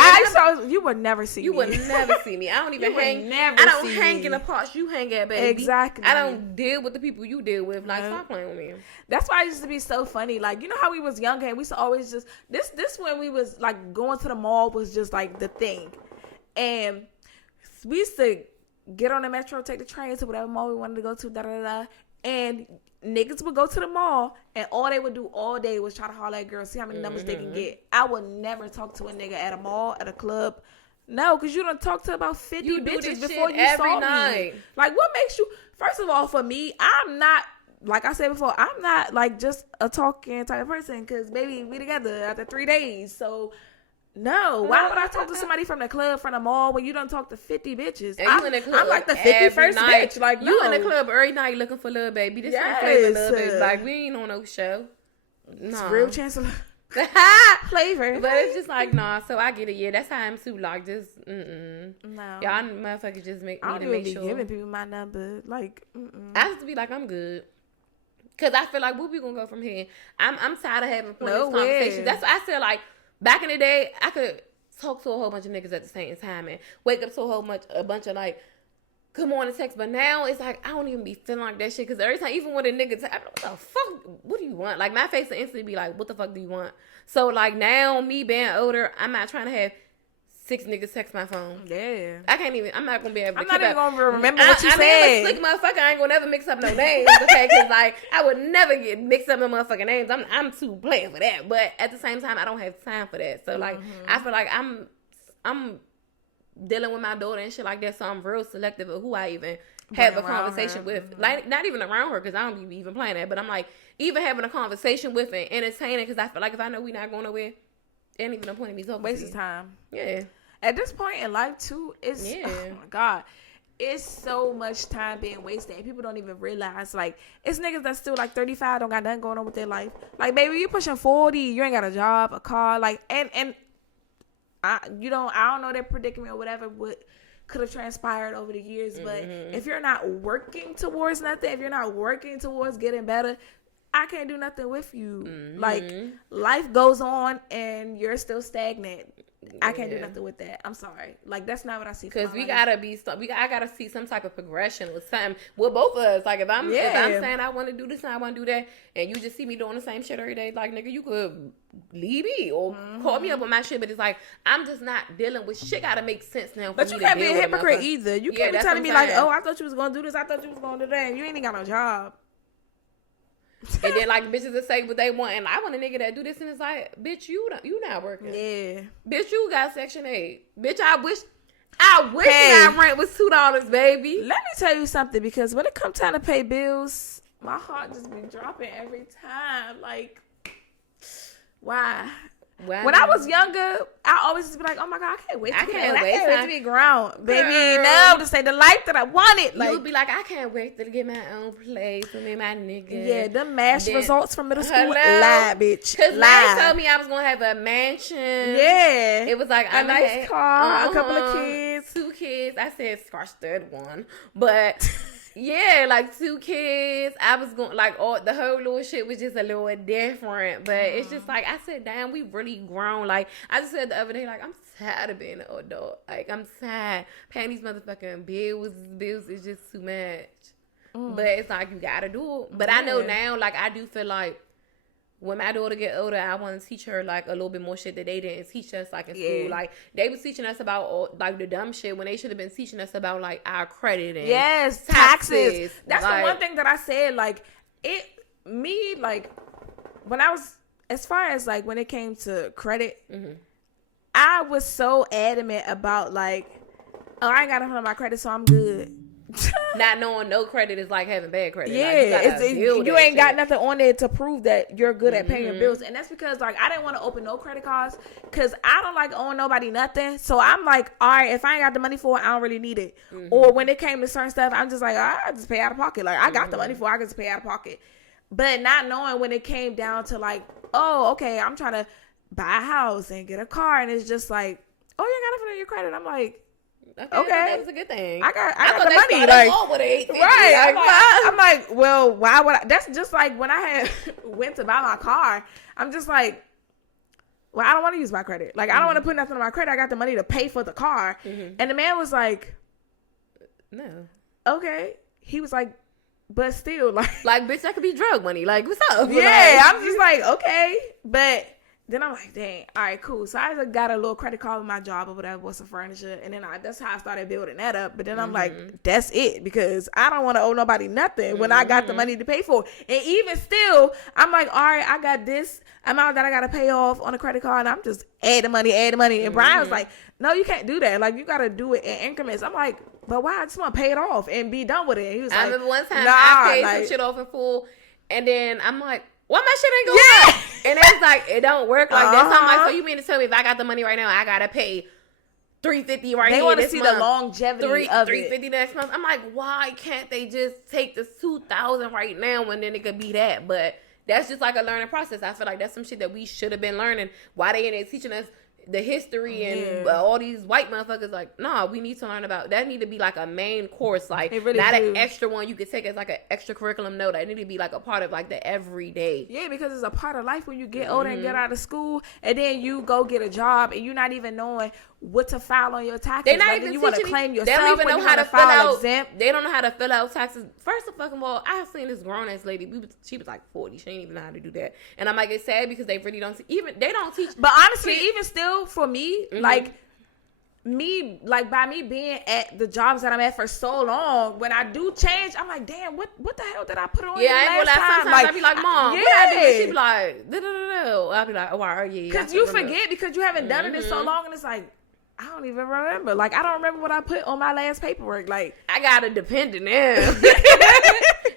You would never see me. You would never see me. I don't even hang. I don't hang in the parts you hang at, baby. Exactly. I don't deal with the people you deal with. Like, stop playing with me. That's why it used to be so funny. Like, you know how we was younger and we used to always just this when we was like going to the mall was just like the thing, and we used to get on the metro, take the train to whatever mall we wanted to go to, and niggas would go to the mall, and all they would do all day was try to holler at girls, see how many numbers they can get. I would never talk to a nigga at a mall, at a club. No, because you done talk to about 50 bitches before you saw me. Like, what makes you... First of all, for me, I'm not... Like I said before, I'm not, like, just a talking type of person, because, baby, we together after 3 days, so... No, why would I talk to somebody from the club, from the mall, when you don't talk to 50 bitches? And you in the club, I'm like the 51st bitch. Like, you in the club every night looking for love, baby. This is flavor love, baby. Like, we ain't on no show. It's real chancellor flavor. But it's just like, nah, so I get it. Yeah, that's how I'm too. Like, just, No. Y'all motherfuckers just make me to make sure. I don't even be giving people my number. Like, I have to be like, I'm good. Because I feel like, where we going to go from here? I'm tired of having pointless conversations. That's why I feel like, back in the day, I could talk to a whole bunch of niggas at the same time and wake up to a bunch of like, good morning text. But now it's like, I don't even be feeling like that shit. Because every time, even when a nigga I'm like, what the fuck? What do you want? Like, my face will instantly be like, what the fuck do you want? So, like, now, me being older, I'm not trying to have 6 niggas text my phone. Yeah. I can't even, I'm not going to be able to I'm not even going to remember what you said. I'm a slick motherfucker. I ain't going to never mix up no names, okay? Because, like, I would never get mixed up in motherfucking names. I'm too playing for that. But at the same time, I don't have time for that. So, like, I feel like I'm dealing with my daughter and shit like that, so I'm real selective of who I even have a conversation with. Like, not even around her, because I don't be even playing that. But I'm, like, even having a conversation with and entertaining, because I feel like if I know we not going nowhere, ain't even no point in me talking. Waste of time. Yeah. At this point in life, too, it's, oh my God, it's so much time being wasted. And people don't even realize, like, it's niggas that's still, like, 35, don't got nothing going on with their life. Like, baby, you pushing 40, you ain't got a job, a car, like, and I don't know their predicament or whatever, what could have transpired over the years. But if you're not working towards nothing, if you're not working towards getting better, I can't do nothing with you. Like, life goes on and you're still stagnant. I can't do nothing with that. I'm sorry. Like, that's not what I see. Because we gotta I gotta see some type of progression or something with both of us. Like, if I'm saying I want to do this and I want to do that, and you just see me doing the same shit every day, like, nigga, you could leave me or call me up on my shit. But it's like, I'm just not dealing with shit. Gotta make sense now. But you can't be a hypocrite either. You can't be telling me like, oh, I thought you was gonna do this. I thought you was gonna do that, and you ain't even got no job. And then, like, bitches will say what they want, and I want a nigga that do this, and it's like, bitch, you not working. Yeah. Bitch, you got Section 8. Bitch, I wish my rent was $2, baby. Let me tell you something, because when it comes time to pay bills, my heart just be dropping every time. Like, why? When I was younger, I always just be like, oh my God, I can't wait to be grown. Baby, no, this ain't the life that I wanted. Like, you would be like, I can't wait to get my own place with me, my nigga. Yeah, the MASH results from middle school, lie, bitch. Because Mike told me I was going to have a mansion. Yeah. It was like, a nice car, a couple of kids. 2 kids. I said, scarce third one. But... yeah, like 2 kids. I was going, like, all the whole little shit was just a little different. But it's just like, I said, damn, we really grown. Like, I just said the other day, like, I'm tired of being an adult. Like, I'm tired. Paying these motherfucking bills is just too much. But it's like, you gotta do it. But I know now, like, I do feel like when my daughter get older, I want to teach her, like, a little bit more shit that they didn't teach us, like, in school. Like, they was teaching us about, all, like, the dumb shit when they should have been teaching us about, like, our credit and taxes. That's like, the one thing that I said, like, like, when I was, as far as, like, when it came to credit, I was so adamant about, like, oh, I ain't got nothing on my credit, so I'm good. Not knowing no credit is like having bad credit. Yeah, like, you ain't got nothing on there to prove that you're good at paying your bills. And that's because, like, I didn't want to open no credit cards because I don't like owing nobody nothing. So I'm like, all right, if I ain't got the money for it, I don't really need it. Or when it came to certain stuff, I'm just like, I just pay out of pocket. Like, I got the money for it, I can just pay out of pocket. But not knowing when it came down to, like, oh, okay, I'm trying to buy a house and get a car. And it's just like, oh, you got nothing on your credit. I'm like, okay, that was a good thing. I got the money, like, right. I'm like, well, why would I? That's just like when I had went to buy my car. I'm just like, well, I don't want to use my credit. Like, I don't want to put nothing on my credit. I got the money to pay for the car. And the man was like, no, okay. He was like, but still, like, bitch, that could be drug money. Like, what's up? Yeah, like, I'm just like, okay, but. Then I'm like, dang, all right, cool. So I got a little credit card with my job or whatever, with some furniture. And then that's how I started building that up. But then I'm like, that's it. Because I don't want to owe nobody nothing when I got the money to pay for it. And even still, I'm like, all right, I got this amount that I got to pay off on a credit card. And I'm just adding money. And Brian was like, no, you can't do that. Like, you got to do it in increments. I'm like, but why? I just want to pay it off and be done with it. And he was like, I remember one time I paid some shit off in full. And then I'm like, why my shit ain't going up? And it's like, it don't work like that. So I'm like, so you mean to tell me if I got the money right now, I got to pay $350 right here. They want to see the longevity of it. $350 next month. I'm like, why can't they just take the $2,000 right now and then it could be that? But that's just like a learning process. I feel like that's some shit that we should have been learning. Why they in there teaching us the history and all these white motherfuckers? Like, nah, we need to learn about that. Need to be like a main course, like really not an extra one you could take as like an extra curriculum note. That need to be like a part of like the everyday. Yeah, because it's a part of life when you get older and get out of school, and then you go get a job and you're not even knowing what to file on your taxes. They not even you want to claim yourself. They don't even know how to fill out exempt. They don't know how to fill out taxes. First of all, I have seen this grown ass lady. She was like 40. She didn't even know how to do that. And I'm like, it's sad because they really don't they don't teach. But honestly, even still for me, like by me being at the jobs that I'm at for so long, when I do change, I'm like, damn, what the hell did I put on? Yeah, I ain't gonna lie. Sometimes like, I be like, Mom, what I do? She be like, I'll be like, oh, wow, yeah. Because you forget because you haven't done it in so long, and it's like, I don't even remember. Like, I don't remember what I put on my last paperwork. Like, I got a dependent now.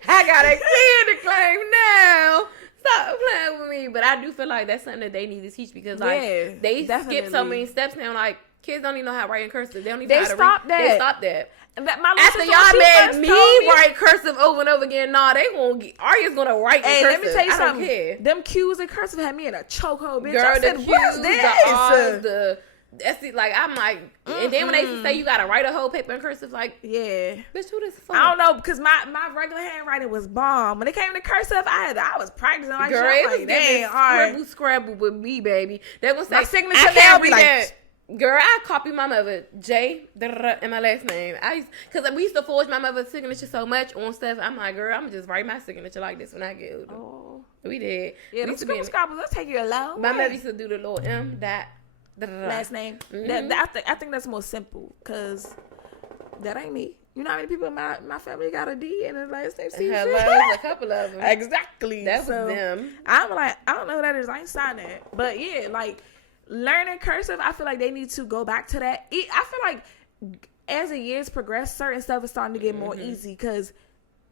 I got a kid to claim now. Stop playing with me. But I do feel like that's something that they need to teach because, like, they skip so many steps now. Like, kids don't even know how to write in cursive. They don't even know how to read. They stopped that. After y'all made me write cursive over and over again, they gonna get Arya's gonna write in cursive. Let me tell you something. Don't care. Them Q's in cursive had me in a chokehold, bitch. Girl, I said, what's this? That's it. Like, I'm like, and then when they used to say you gotta write a whole paper in cursive, like, yeah, bitch, who this for? I don't know, because my regular handwriting was bomb. When it came to cursive, I was practicing like girl, shit. It was like, scrabble with me, baby. They gonna say my signature now be like that. Girl, I copy my mother J and my last name. Because we used to forge my mother's signature so much on stuff. I'm like, girl, I'm gonna just write my signature like this when I get older. Oh, we did. Yeah, them scrabbles, let's take you a long My mother used to do the little M dot. Last name. I think that's more simple because that ain't me. You know how many people in my family got a D and the last name C? Hello, a couple of them. Exactly. That was them. I'm like, I don't know who that is. I ain't signed that. But yeah, like learning cursive, I feel like they need to go back to that. I feel like as the years progress, certain stuff is starting to get more easy because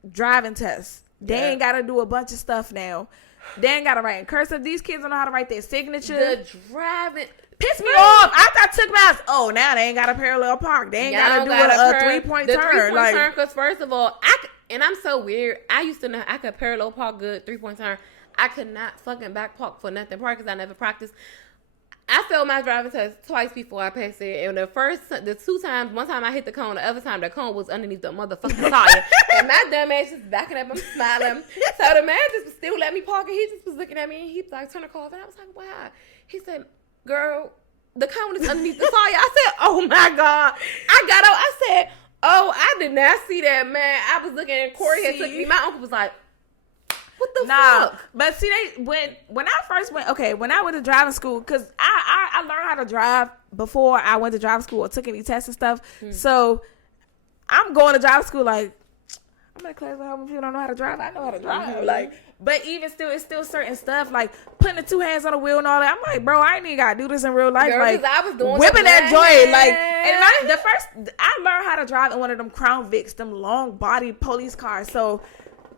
driving tests. They ain't got to do a bunch of stuff now. They ain't got to write in cursive. These kids don't know how to write their signature. The driving pissed me off. After I took math, now they ain't got a parallel park. They ain't got to do a 3-point turn. 3-point turn, because first of all, I'm so weird. I used to know I could parallel park good, 3-point turn. I could not fucking back park for nothing because I never practiced. I failed my driving test twice before I passed it. And the 2 times, one time I hit the cone, the other time the cone was underneath the motherfucking tire. And my dumb ass just backing up, I'm smiling. So the man just still let me park, and he just was looking at me, and he was like, turn the car off. And I was like, why? He said, girl, the cone is underneath the tire. I said, oh my God. I got out. I said, oh, I did not see that, man. I was looking, and Corey had took me. My uncle was like, what the fuck? But see, when I first went, when I went to driving school, because I learned how to drive before I went to driving school or took any tests and stuff. So I'm going to driving school like, I'm I'm in a class with helping people don't know how to drive. I know how to drive. Like, but even still, it's still certain stuff like putting the 2 hands on the wheel and all that. I'm like, bro, I ain't even gotta do this in real life. Girl, like, I was doing whipping that joint. Like, and I learned how to drive in one of them Crown Vics, them long body police cars. So,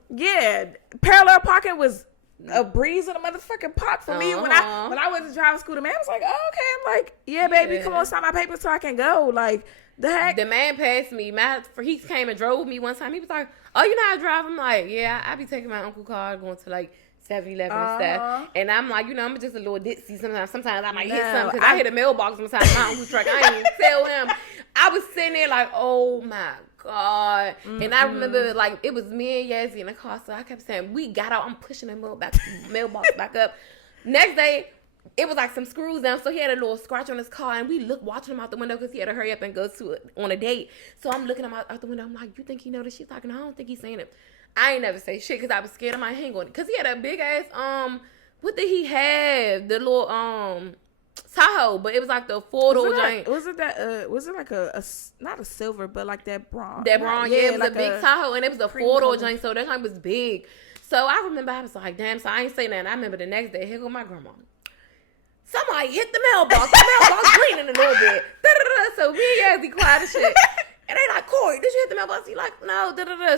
yeah, parallel parking was a breeze in the motherfucking park for me when I went to driving school. The man was like, oh, okay. I'm like, yeah, baby, come on, sign my papers so I can go. Like, the heck? The man passed me. He came and drove me one time. He was like, oh, you know how to drive? I'm like, yeah, I be taking my uncle's car going to like 7-Eleven and stuff. And I'm like, I'm just a little ditzy sometimes. Sometimes I might hit something because I hit a mailbox sometimes. My uncle's truck. I ain't even tell him. I was sitting there like, oh my God. And I remember like it was me and Yazzie in the car. So I kept saying, we got out. I'm pushing the mailbox back up. Next day, it was like some screws down, so he had a little scratch on his car, and we watching him out the window because he had to hurry up and go on a date. So I'm looking him out the window. I'm like, you think he know this? She's like, no, I don't think he's saying it. I ain't never say shit because I was scared I might hang on it. Because he had a big ass, what did he have? The little, Tahoe, but it was like the 4-door giant. Was it like a not a silver, but like that bronze? That bronze, yeah, it was like a big Tahoe, and it was a 4-door giant, so that time was big. So I remember I was like, damn, so I ain't saying nothing. I remember the next day, here go my grandma. Somebody hit the mailbox. The mailbox cleaning a little bit. So me and Yazzie quiet as shit. And they like, Corey, did you hit the mailbox? He like, no.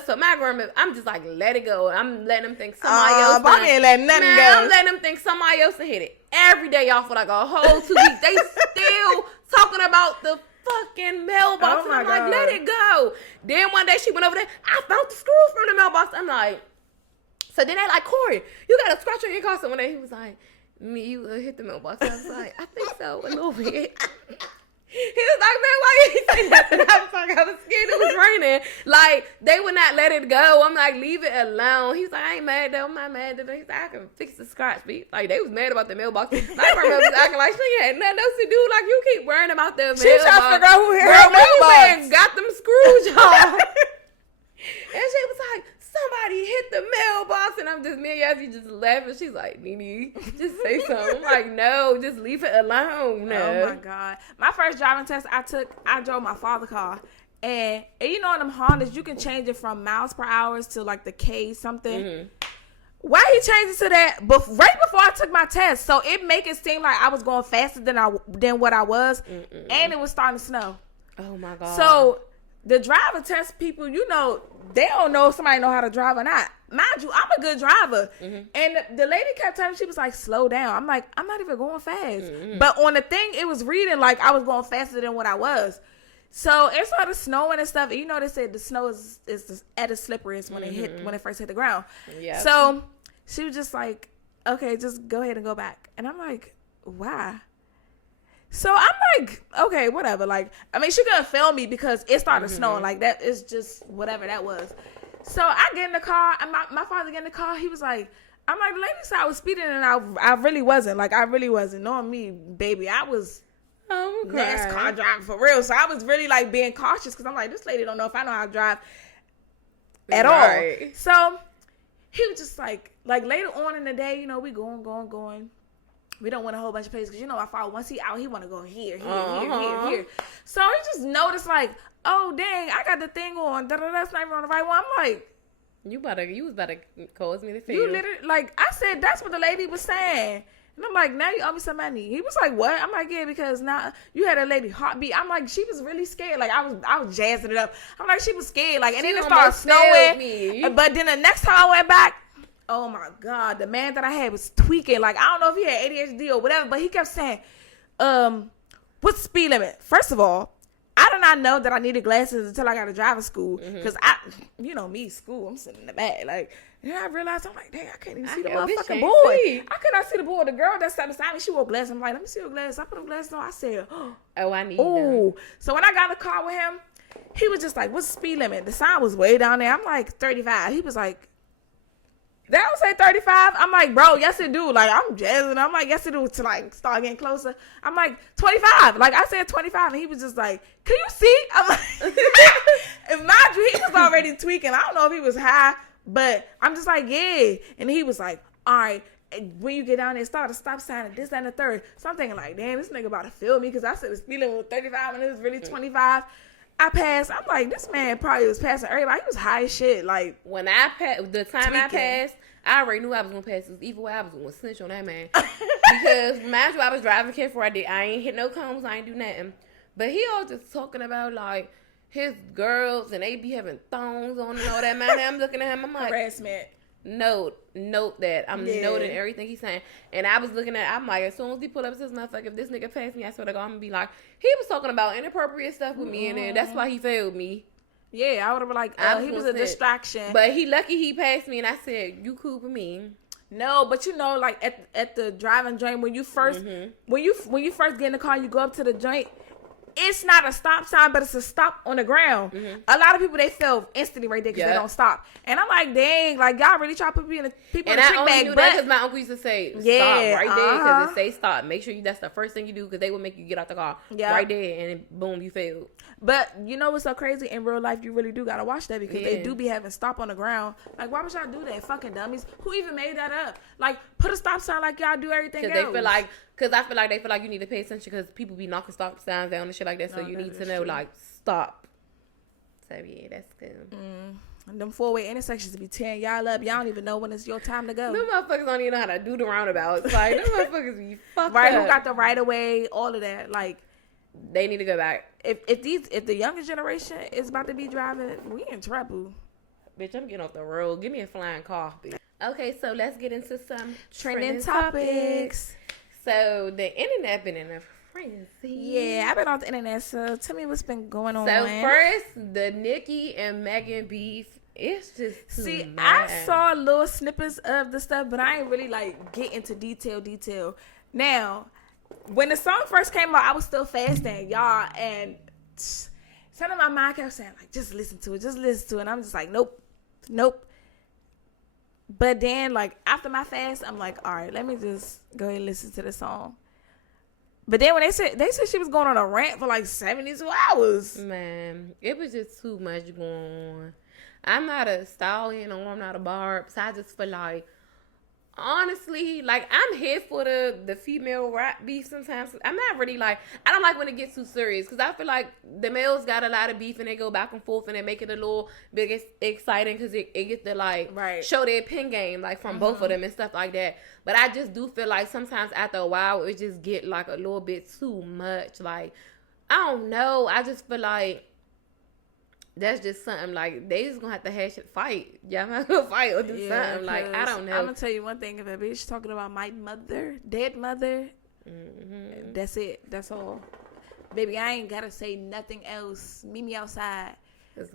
So my grandma, I'm just like, let it go. I'm letting them think somebody else. I ain't letting nothing go. I'm letting them think somebody else hit it. Every day, y'all, for like a whole 2 weeks, they still talking about the fucking mailbox. And I'm like, let it go. Then one day she went over there. I found the screws from the mailbox. I'm like, so then they like, Corey, you got a scratch on your car. So one day he was like, you hit the mailbox. I was like, I think so, a little bit. He was like, man, why you ain't say nothing? I was like, I was scared it was raining. Like, they would not let it go. I'm like, leave it alone. He's like, I ain't mad though. I'm not mad though. He's like, I can fix the scratch. Like, they was mad about the mailbox. My grandma was acting like she had nothing else to do. Like, you keep worrying about the mailbox. She trying to figure out who hit her mailbox. We got them screws, y'all. And she was like, somebody hit the mailbox, and I'm just, me and Yazzie just laughing. She's like, NeeNee, just say something. I'm like, no, just leave it alone. No. Oh my God. My first driving test I drove my father's car. And you know in them Hondas, you can change it from miles per hour to like the K something. Mm-hmm. Why he changed it to that right before I took my test? So it make it seem like I was going faster than what I was. And it was starting to snow. Oh my God. So the driver test people, they don't know if somebody know how to drive or not. Mind you, I'm a good driver. Mm-hmm. And the lady kept telling me, she was like, slow down. I'm like, I'm not even going fast. Mm-hmm. But on the thing, it was reading like I was going faster than what I was. So it started snowing and stuff. And they said the snow is at its slipperiest when it first hit the ground. Yep. So she was just like, okay, just go ahead and go back. And I'm like, why? So I'm like, okay, whatever. Like, I mean, she couldn't film me because it started snowing. Like, that is just whatever that was. So I get in the car, and my father get in the car. He was like, I'm like, the lady said I was speeding, and I really wasn't. Like, I really wasn't. Knowing me, baby, I was NASCAR driving for real. So I was really, like, being cautious because I'm like, this lady don't know if I know how to drive at all. So he was just like later on in the day, we going. We don't win a whole bunch of places because my father, once he out, he want to go here. So he just noticed like, oh dang, I got the thing on. That's not even on the right one. I'm like, you was about to cause me to fail. You literally, like I said, that's what the lady was saying. And I'm like, now you owe me some money. He was like, what? I'm like, yeah, because now you had a lady heartbeat. I'm like, she was really scared. Like I was jazzing it up. I'm like, she was scared. Like, and then it started snowing. But then the next time I went back, oh my God, the man that I had was tweaking. Like, I don't know if he had ADHD or whatever, but he kept saying, what's the speed limit? First of all, I did not know that I needed glasses until I got to driving school. Because me, school, I'm sitting in the back. Like, and then I realized, I'm like, dang, I can't even see the motherfucking boy. I could not see the boy. The girl that sat beside me, she wore glasses. I'm like, let me see your glasses. I put them glasses on. I said, oh, I need them. So when I got in the car with him, he was just like, what's the speed limit? The sign was way down there. I'm like, 35. He was like, they don't say 35. I'm like, bro, yes it do. Like, I'm jazzing. I'm like, yes it do, to like start getting closer. I'm like, 25. Like, I said 25, and he was just like, can you see? I'm like, and mind you, he was already tweaking. I don't know if he was high, but I'm just like, yeah. And he was like, all right, when you get down there, start a stop sign at this and the third. So I'm thinking like, damn, this nigga about to feel me because I said the speed limit was 35 and it was really 25. I passed. I'm like, this man probably was passing everybody. He was high as shit. Like, when I passed, the time I tweaking. passed, I already knew I was gonna pass this. Either way, I was gonna snitch on that man. Because mind you, I was driving Ken for I ain't hit no cones. I ain't do nothing. But he all just talking about like his girls and they be having thongs on and all that. Man, I'm looking at him. I'm like, harassment. note that. I'm noting everything he's saying. And I was looking at, I'm like, as soon as he pull up this motherfucker, if this nigga pass me, I swear to God, I'm gonna be like, he was talking about inappropriate stuff with me and then that's why he failed me. Yeah, I would have been like, he was a distraction. But he lucky he passed me and I said, you cool for me. No, but you know, like at the driving joint, when you first when you first get in the car, you go up to the joint. It's not a stop sign, but it's a stop on the ground. A lot of people, they fell instantly right there because they don't stop. And I'm like, dang, like y'all really try to put people in a trick bag. And I only knew that because my uncle used to say, stop right there because it say stop. Make sure that's the first thing you do because they will make you get out the car right there and boom, you failed. But you know what's so crazy? In real life, you really do gotta watch that because they do be having stop on the ground. Like, why would y'all do that? Fucking dummies. Who even made that up? Like, put a stop sign like y'all do everything else. Because I feel like they feel like you need to pay attention because people be knocking stop signs down and shit like that. So you need to know, like, stop. So, yeah, that's good. And them four-way intersections be tearing y'all up. Y'all don't even know when it's your time to go. Them motherfuckers don't even know how to do the roundabouts. Like, them motherfuckers be fucked right, up. who got the right of way, all of that. Like, they need to go back. If the younger generation is about to be driving, we in trouble. Bitch, I'm getting off the road. Give me a flying car, bitch. Okay, so let's get into some trending topics. So the internet been in a frenzy. Yeah, I've been on the internet, so tell me what's been going on. So first, the Nicki and Megan beef. It's just too much. I saw little snippets of the stuff, but I ain't really like get into detail. Now, when the song first came out, I was still fasting, y'all, and something in my mind kept saying like, just listen to it, and I'm just like, nope. But then, like, after my fast, I'm like, all right, let me just go ahead and listen to the song. But then when they said she was going on a rant for like 72 hours. Man, it was just too much going on. I'm not a stallion or I'm not a barb, so I just feel like, honestly, like, I'm here for the female rap beef sometimes. I'm not really like, I don't like when it gets too serious because I feel like the males got a lot of beef and they go back and forth and they make it a little bit exciting because it gets to like show their pin game like from both of them and stuff like that. But I just do feel like sometimes after a while it just get like a little bit too much. Like, I don't know. I just feel like that's just something like they just gonna have to fight. Y'all have to fight or do something. Like, I don't know. I'm gonna tell you one thing: if a bitch talking about my mother, dead mother, that's it. That's all. Baby, I ain't gotta say nothing else. Meet me outside.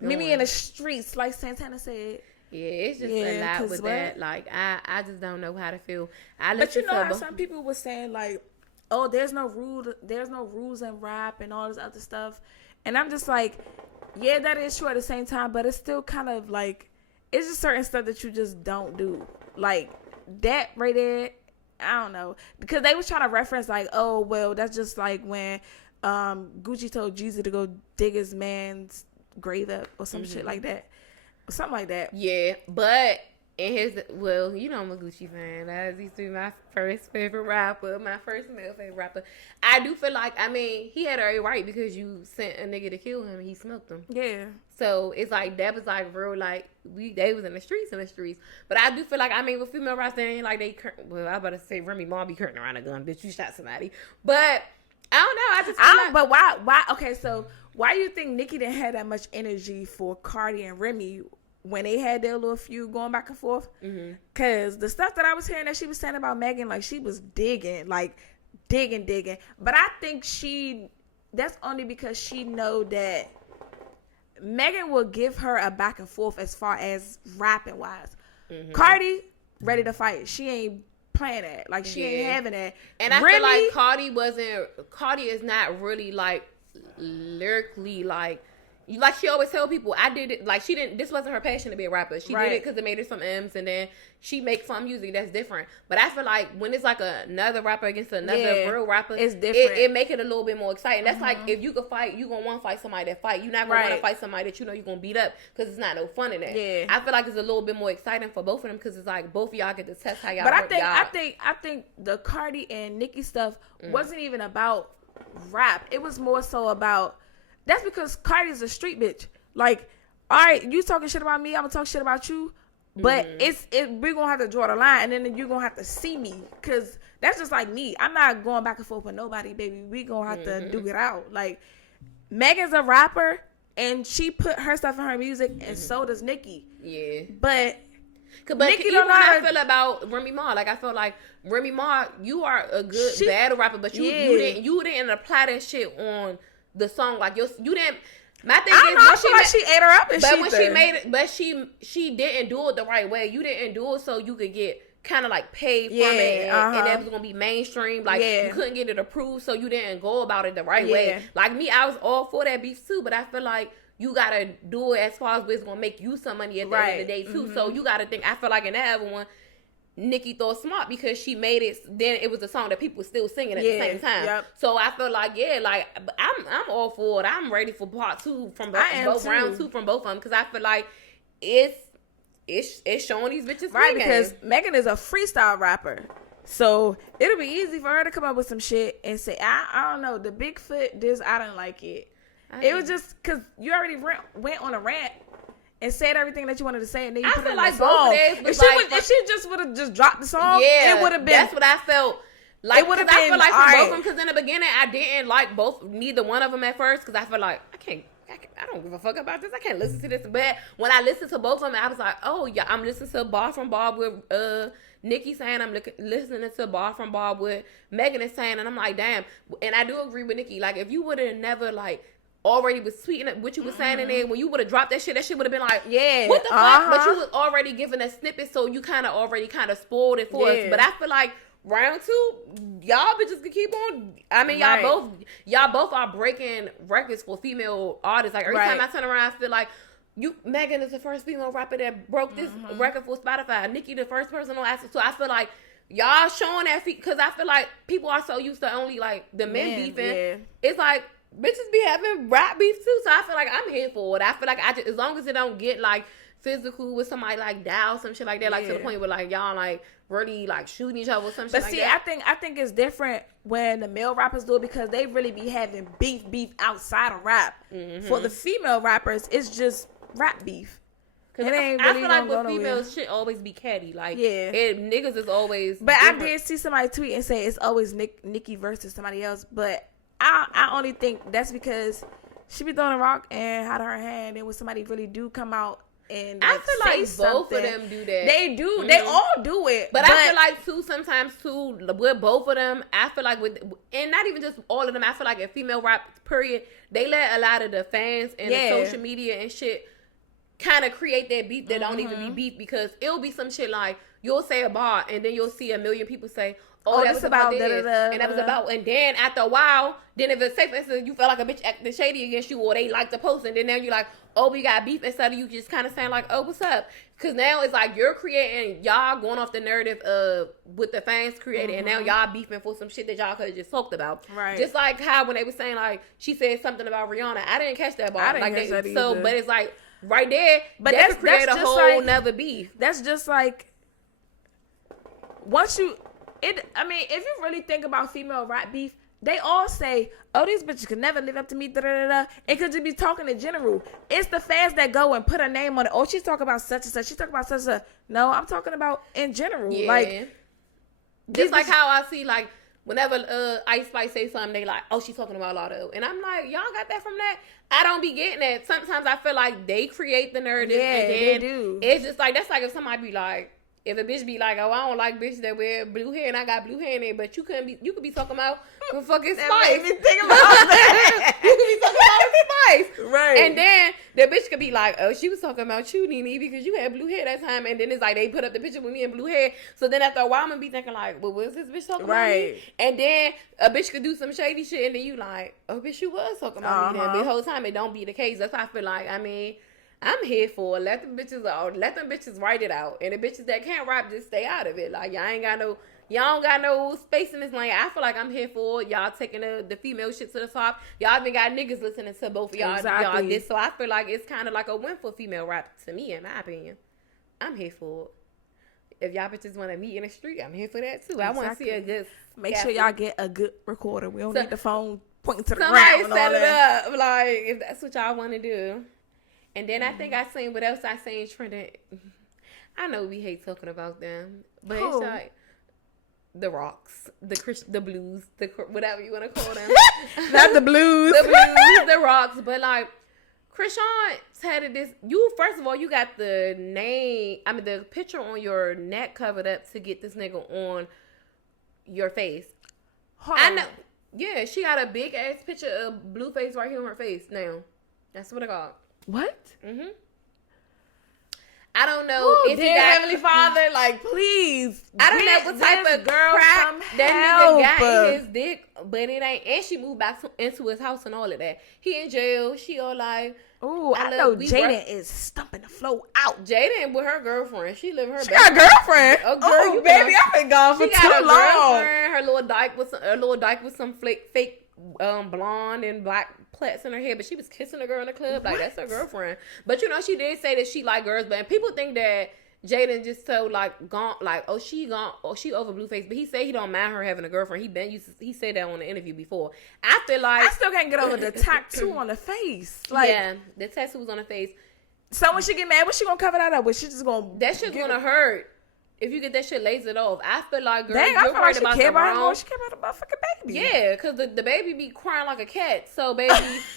Meet me in the streets, like Santana said. Yeah, it's just a lot with that. Like, I just don't know how to feel. But you know how some people were saying like, oh, there's no rules in rap and all this other stuff, and I'm just like, yeah, that is true at the same time, but it's still kind of like, it's just certain stuff that you just don't do. Like, that right there, I don't know. Because they was trying to reference like, oh, well, that's just like when Gucci told Jeezy to go dig his man's grave up or some shit like that. Something like that. Yeah, but in his, well, you know I'm a Gucci fan. That used to be my first favorite rapper, my first male favorite rapper. I do feel like, I mean, he had every right because you sent a nigga to kill him and he smoked him. Yeah. So it's like, that was like real, like, they was in the streets. But I do feel like, I mean, with female rappers, they ain't like they, well, I about to say Remy Ma be curtain around a gun, bitch, you shot somebody. But I don't know, I just feel like, but why, okay, so why do you think Nicki didn't have that much energy for Cardi and Remy when they had their little feud going back and forth? Because the stuff that I was hearing that she was saying about Megan, like, she was digging. But I think that's only because she know that Megan will give her a back and forth as far as rapping wise. Cardi ready to fight. She ain't playing that. Like, she ain't having that. And I feel like Cardi is not really like lyrically like she always tell people, I did it, like, this wasn't her passion to be a rapper. She did it because it made her some M's, and then she make fun music that's different. But I feel like when it's like another rapper against another real rapper, it's different. It make it a little bit more exciting. That's like, if you could fight, you gonna want to fight somebody that fight. You're not gonna want to fight somebody that you know you're gonna beat up because it's not no fun in that. Yeah. I feel like it's a little bit more exciting for both of them because it's like both of y'all get to test how y'all. But I think the Cardi and Nicki stuff wasn't even about rap. It was more so about that's because Cardi's a street bitch. Like, all right, you talking shit about me, I'm gonna talk shit about you. But we're gonna have to draw the line, and then you're gonna have to see me, cause that's just like me. I'm not going back and forth with nobody, baby. We gonna have to do it out. Like, Megan's a rapper, and she put her stuff in her music, and so does Nicki. Yeah, but Nicki don't know how I feel about Remy Ma. Like, I feel like Remy Ma, you are a good battle rapper, but you didn't apply that shit on the song. Like, you didn't. My thing is, I feel like she ate her up and but when she made it, but she didn't do it the right way. You didn't do it so you could get kind of like paid from it, and that was gonna be mainstream. Like, you couldn't get it approved, so you didn't go about it the right way. Like me, I was all for that beef too, but I feel like you gotta do it as far as it's gonna make you some money at the end of the day too. So you gotta think. I feel like in that other one, Nicki thought smart because she made it. Then it was a song that people were still singing at the same time. Yep. So I feel like like I'm all for it. I'm ready for part 2 from both round 2 from both of them, because I feel like it's showing these bitches right, because Megan is a freestyle rapper. So it'll be easy for her to come up with some shit and say, I don't know, the Bigfoot this, I didn't like it. It was just because you already went on a rant and said everything that you wanted to say, and then you put it in the song. If she just would have just dropped the song, it would have been. That's what I felt. Like, it would have been. I feel like for both of them, because in the beginning I didn't like neither one of them at first, because I feel like I don't give a fuck about this. I can't listen to this. But when I listened to both of them, I was like, oh yeah, I'm listening to Bar from Bob with Nicki saying, I'm listening to Bar from Bob with Megan is saying, and I'm like, damn. And I do agree with Nicki. Like, if you would have never like already was tweeting what you was saying in there, when you would have dropped that shit would have been like, what the fuck? But you was already giving a snippet, so you kind of spoiled it for us. But I feel like round 2, y'all bitches could keep on. I mean, y'all both are breaking records for female artists. Like, every time I turn around, I feel like Megan is the first female rapper that broke this record for Spotify. Nicki the first person on Apple. So I feel like y'all showing that feet, because I feel like people are so used to only like the men beefing. Yeah. It's like bitches be having rap beef too. So I feel like I'm here for it. I feel like as long as it don't get like physical with somebody like Dow, some shit like that, like to the point where like y'all like really like shooting each other or some shit like that. But see, I think it's different when the male rappers do it, because they really be having beef outside of rap. For the female rappers, it's just rap beef. Cause I feel like with females, shit always be catty. Like, niggas is always. But different. I did see somebody tweet and say it's always Nicki versus somebody else. But I only think that's because she be throwing a rock and had her hand, and when somebody really do come out and I feel like both of them do that. They do. They all do it. But I feel like sometimes with both of them, I feel like and not even just all of them, I feel like in female rap, period, they let a lot of the fans and the social media and shit kind of create that beef that don't even be beef, because it'll be some shit like you'll say a bar and then you'll see a million people say, oh, that was about this, and that was about, and then after a while, then if it's, say for instance, you feel like a bitch acting shady against you, or they like the post, and then now you're like, oh, we got beef, instead of you just kind of saying like, oh, what's up? Because now it's like you're creating, y'all going off the narrative of what the fans created, and now y'all beefing for some shit that y'all could have just talked about. Right. Just like how when they were saying like, she said something about Rihanna, I didn't catch that bar. I didn't catch that either. So, but it's like, right there, but that could create a whole nother beef. That's just like, once you... I mean, if you really think about female rap beef, they all say, oh, these bitches could never live up to me, da-da-da-da. It could just be talking in general. It's the fans that go and put a name on it. Oh, she's talking about such and such. She's talking about such and such. No, I'm talking about in general. Yeah. Like, just like how I see, like, whenever Ice Spice say something, they like, oh, she's talking about Lotto. And I'm like, y'all got that from that? I don't be getting that. Sometimes I feel like they create the narrative. Yeah, and then they do. It's just like, that's like if somebody be like, if a bitch be like, oh, I don't like bitches that wear blue hair and I got blue hair in it, but you could be talking about fucking Spice. That made me think about that. You could be talking about Spice. Right. And then the bitch could be like, oh, she was talking about you, NeeNee, because you had blue hair that time. And then it's like they put up the picture with me in blue hair. So then after a while, I'm going to be thinking like, well, was this bitch talking about me? And then a bitch could do some shady shit and then you like, oh, bitch, you was talking about me then. But the whole time it don't be the case. That's why I feel like, I mean, I'm here for it. Let them bitches write it out. And the bitches that can't rap, just stay out of it. Like, y'all don't got no space in this lane. I feel like I'm here for it. Y'all taking the female shit to the top. Y'all even got niggas listening to both of y'all. Exactly. Y'all did. So I feel like it's kind of like a win for female rap to me, in my opinion. I'm here for it. If y'all bitches want to meet in the street, I'm here for that too. Exactly. I want to see a good... Make sure y'all get a good recorder. We don't need the phone pointing to the somebody ground. set it up, like, if that's what y'all want to do. And then I think I seen, what else I seen trending? I know we hate talking about them, but it's like the rocks, the blues, whatever you want to call them. Not the blues. The rocks. But like, Chrisean had this. First of all, you got the picture on your neck covered up to get this nigga on your face. I know. Yeah, she got a big ass picture of Blueface right here on her face now. That's what I got. What? Mm-hmm. I don't know if dear Heavenly Father, like, please. I don't know what type of girl that nigga got in his dick, but it ain't. And she moved back into his house and all of that. He in jail. She all like, ooh, I know Jaden is stumping the flow out. Jaden with her girlfriend. She living her. She got a girlfriend. Oh, baby, I've been gone for too long. Her little dyke with some fake blonde and black plaits in her hair, but she was kissing a girl in the club. Like, that's her girlfriend. But you know, she did say that she like girls, but people think that Jaden just so she over Blueface, but he said he don't mind her having a girlfriend. He said that on the interview before. After like, I still can't get over the tattoo on the face. Like, yeah, the tattoo was on the face. So when she get mad, what she gonna cover that up with? She just gonna gonna hurt. If you get that shit lasered off, I feel like, girl, dang, you're worried about the wrong. She care about the motherfucking baby. Yeah, because the baby be crying like a cat. So, baby,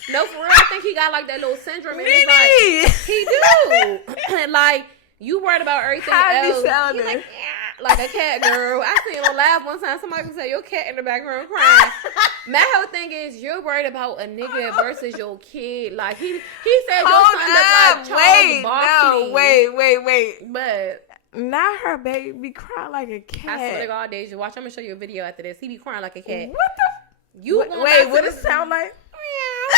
no, for real, I think he got like that little syndrome. And it's like, he do. And like, you worried about everything else. You like a cat, girl. I seen on live one time, somebody say your cat in the background crying. My whole thing is, you're worried about a nigga versus your kid. Like, he said your son look like Charles Barkley. No, wait. But not her baby be crying like a cat. I swear to God, Daesha, watch. I'm gonna show you a video after this. He be crying like a cat. What the? What does it sound like?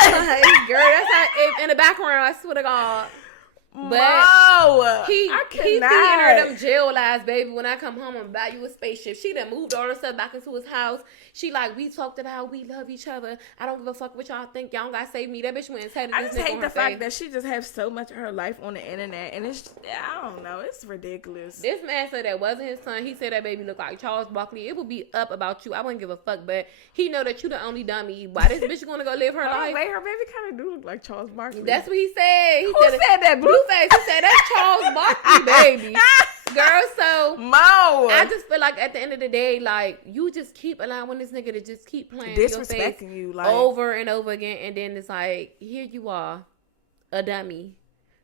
Girl, that's how in the background. I swear to God. But he's seeing her them jail lies, baby. When I come home, I'm buy you a spaceship. She done moved all her stuff back into his house. She like, we talked about how we love each other. I don't give a fuck what y'all think. Y'all gotta save me. That bitch went and said I just hate the fact that she just has so much of her life on the internet, and I don't know, it's ridiculous. This man said that wasn't his son. He said that baby looked like Charles Barkley. It would be up about you. I wouldn't give a fuck, but he know that you the only dummy. Why this bitch gonna go live her life? Wait, her baby kind of do look like Charles Barkley. That's what he said. Who said that? Blueface. He said that's Charles Barkley, baby. Girl, so I just feel like at the end of the day, like, you just keep allowing this nigga to just keep playing your face like, over and over again, and then it's like, here you are, a dummy.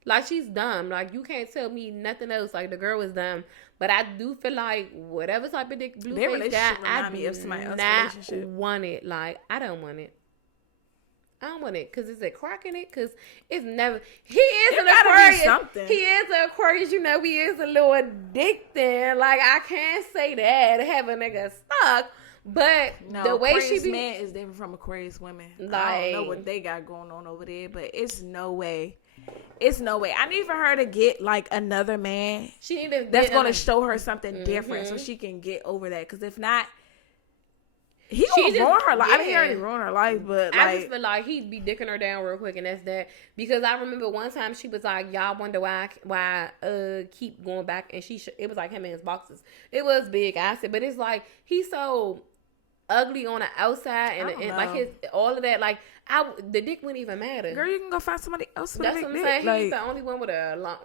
Like, she's dumb. Like, you can't tell me nothing else. Like, the girl is dumb. But I do feel like whatever type of dick Blueface got, I do not want it. Like, I don't want it. I don't want it because it's a crack in it. Because it's never. He is an Aquarius. He is an Aquarius. You know, he is a little addicted. Like, I can't say that. Have a nigga stuck. But no, the way Aquarius she be. man is different from Aquarius women. Like, I don't know what they got going on over there, but it's no way. It's no way. I need for her to get like another man. She need to. That's going to show her something different so she can get over that. Because if not. He gonna ruin her life. Yeah. I mean, he already ruined her life, but I just feel like he'd be dicking her down real quick, and that's that. Because I remember one time she was like, "Y'all wonder why I keep going back," and it was like him in his boxes. It was big. I said, but it's like he's so ugly on the outside, and like all of that. Like the dick wouldn't even matter. Girl, you can go find somebody else. That's what I'm saying. Like, he's the only one with a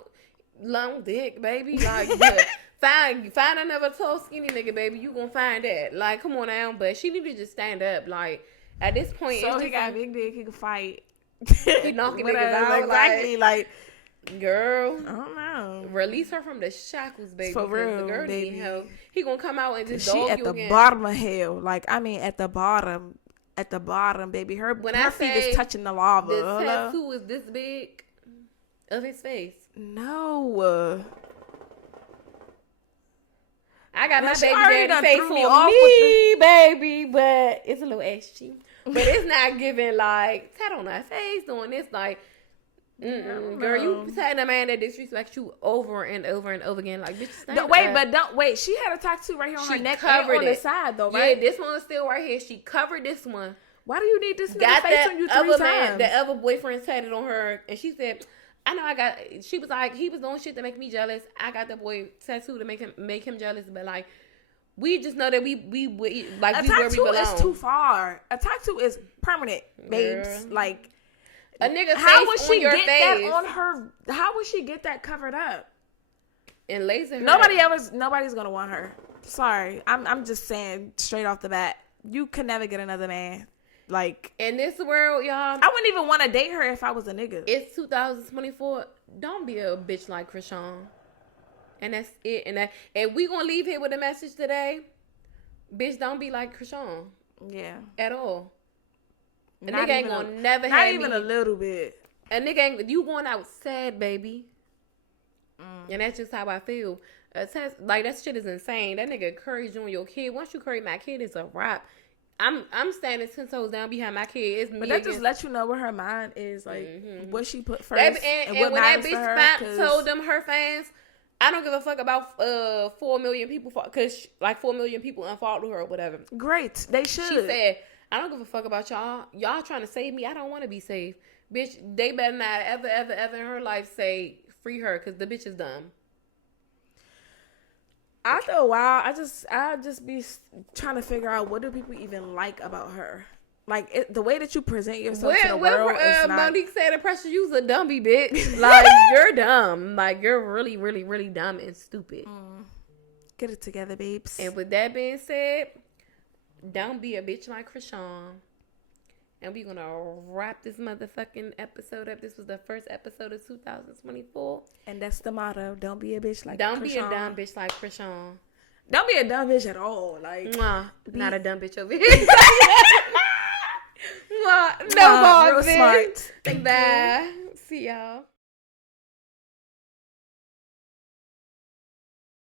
long dick, baby. Like. Find another tall, skinny nigga, baby. You gonna find that. Like, come on now. But she need to just stand up. Like, at this point, so he got a big dick. He can fight. He knocking niggas out. Exactly. Like, girl, I don't know. Release her from the shackles, baby. For real, the girl baby. Need help. He gonna come out and just dog you again. She at the bottom of hell. Like, I mean, at the bottom, baby. Her feet is touching the lava. The tattoo is this big of his face. No. I got my baby daddy face on me, baby, but it's a little ashy. But it's not giving, like, tat on her face, doing this, like, girl, you tatting a man that disrespects you over and over and over again, like, bitch, don't wait. She had a tattoo right here on her neck, covered on the side, though, right? Yeah, this one's still right here. She covered this one. Why do you need this nigga face on you 3 times? The other boyfriend tatted on her, and she said, I know she was like, he was doing shit to make me jealous. I got the boy tattoo to make him jealous, but like, We just know that we like a we where we tattoo belong. is too far. A tattoo is permanent, babes. Girl. Like A nigga how face would on she your get face that on her? How would she get that covered up? and laser her. Nobody's gonna want her. Sorry, I'm just saying straight off the bat. You could never get another man. Like In this world, y'all, I wouldn't even want to date her if I was a nigga. it's 2024. Don't be a bitch like Chrisean. And that's it. And we gonna leave here with a message today. Bitch, don't be like Chrisean. Yeah, At all. A Not nigga ain't even gonna never not have even me. a little bit. A nigga ain't, you going out sad, baby. And that's just how I feel. Like that shit is insane. That nigga curries you and your kid. Once you curry my kid, it's a wrap. I'm standing 10 toes down behind my kid. It's me. But that just lets you know where her mind is, like what she put first, and what when that matters bitch to her. told them her fans, I don't give a fuck about 4 million people, because like 4 million people unfollowed her or whatever. Great, they should. She said, I don't give a fuck about y'all. Y'all trying to save me. I don't want to be saved. Bitch, they better not ever in her life say free her, because the bitch is dumb. After a while, I'll just be trying to figure out what do people even like about her. Like the way that you present yourself to the world is not. Monique said the pressure you's a dummy, bitch. Like you're dumb. Like you're really, really, really dumb and stupid. Get it together, babes. And with that being said, don't be a bitch like Chrisean. And we're gonna wrap this motherfucking episode up. This was the first episode of 2024. And that's the motto. Don't be a bitch like Don't be a Chrisean. dumb bitch like Chrisean. Don't be a dumb bitch at all. Like Not a dumb bitch over here. No balls, real bitch. smart. Bye. See y'all.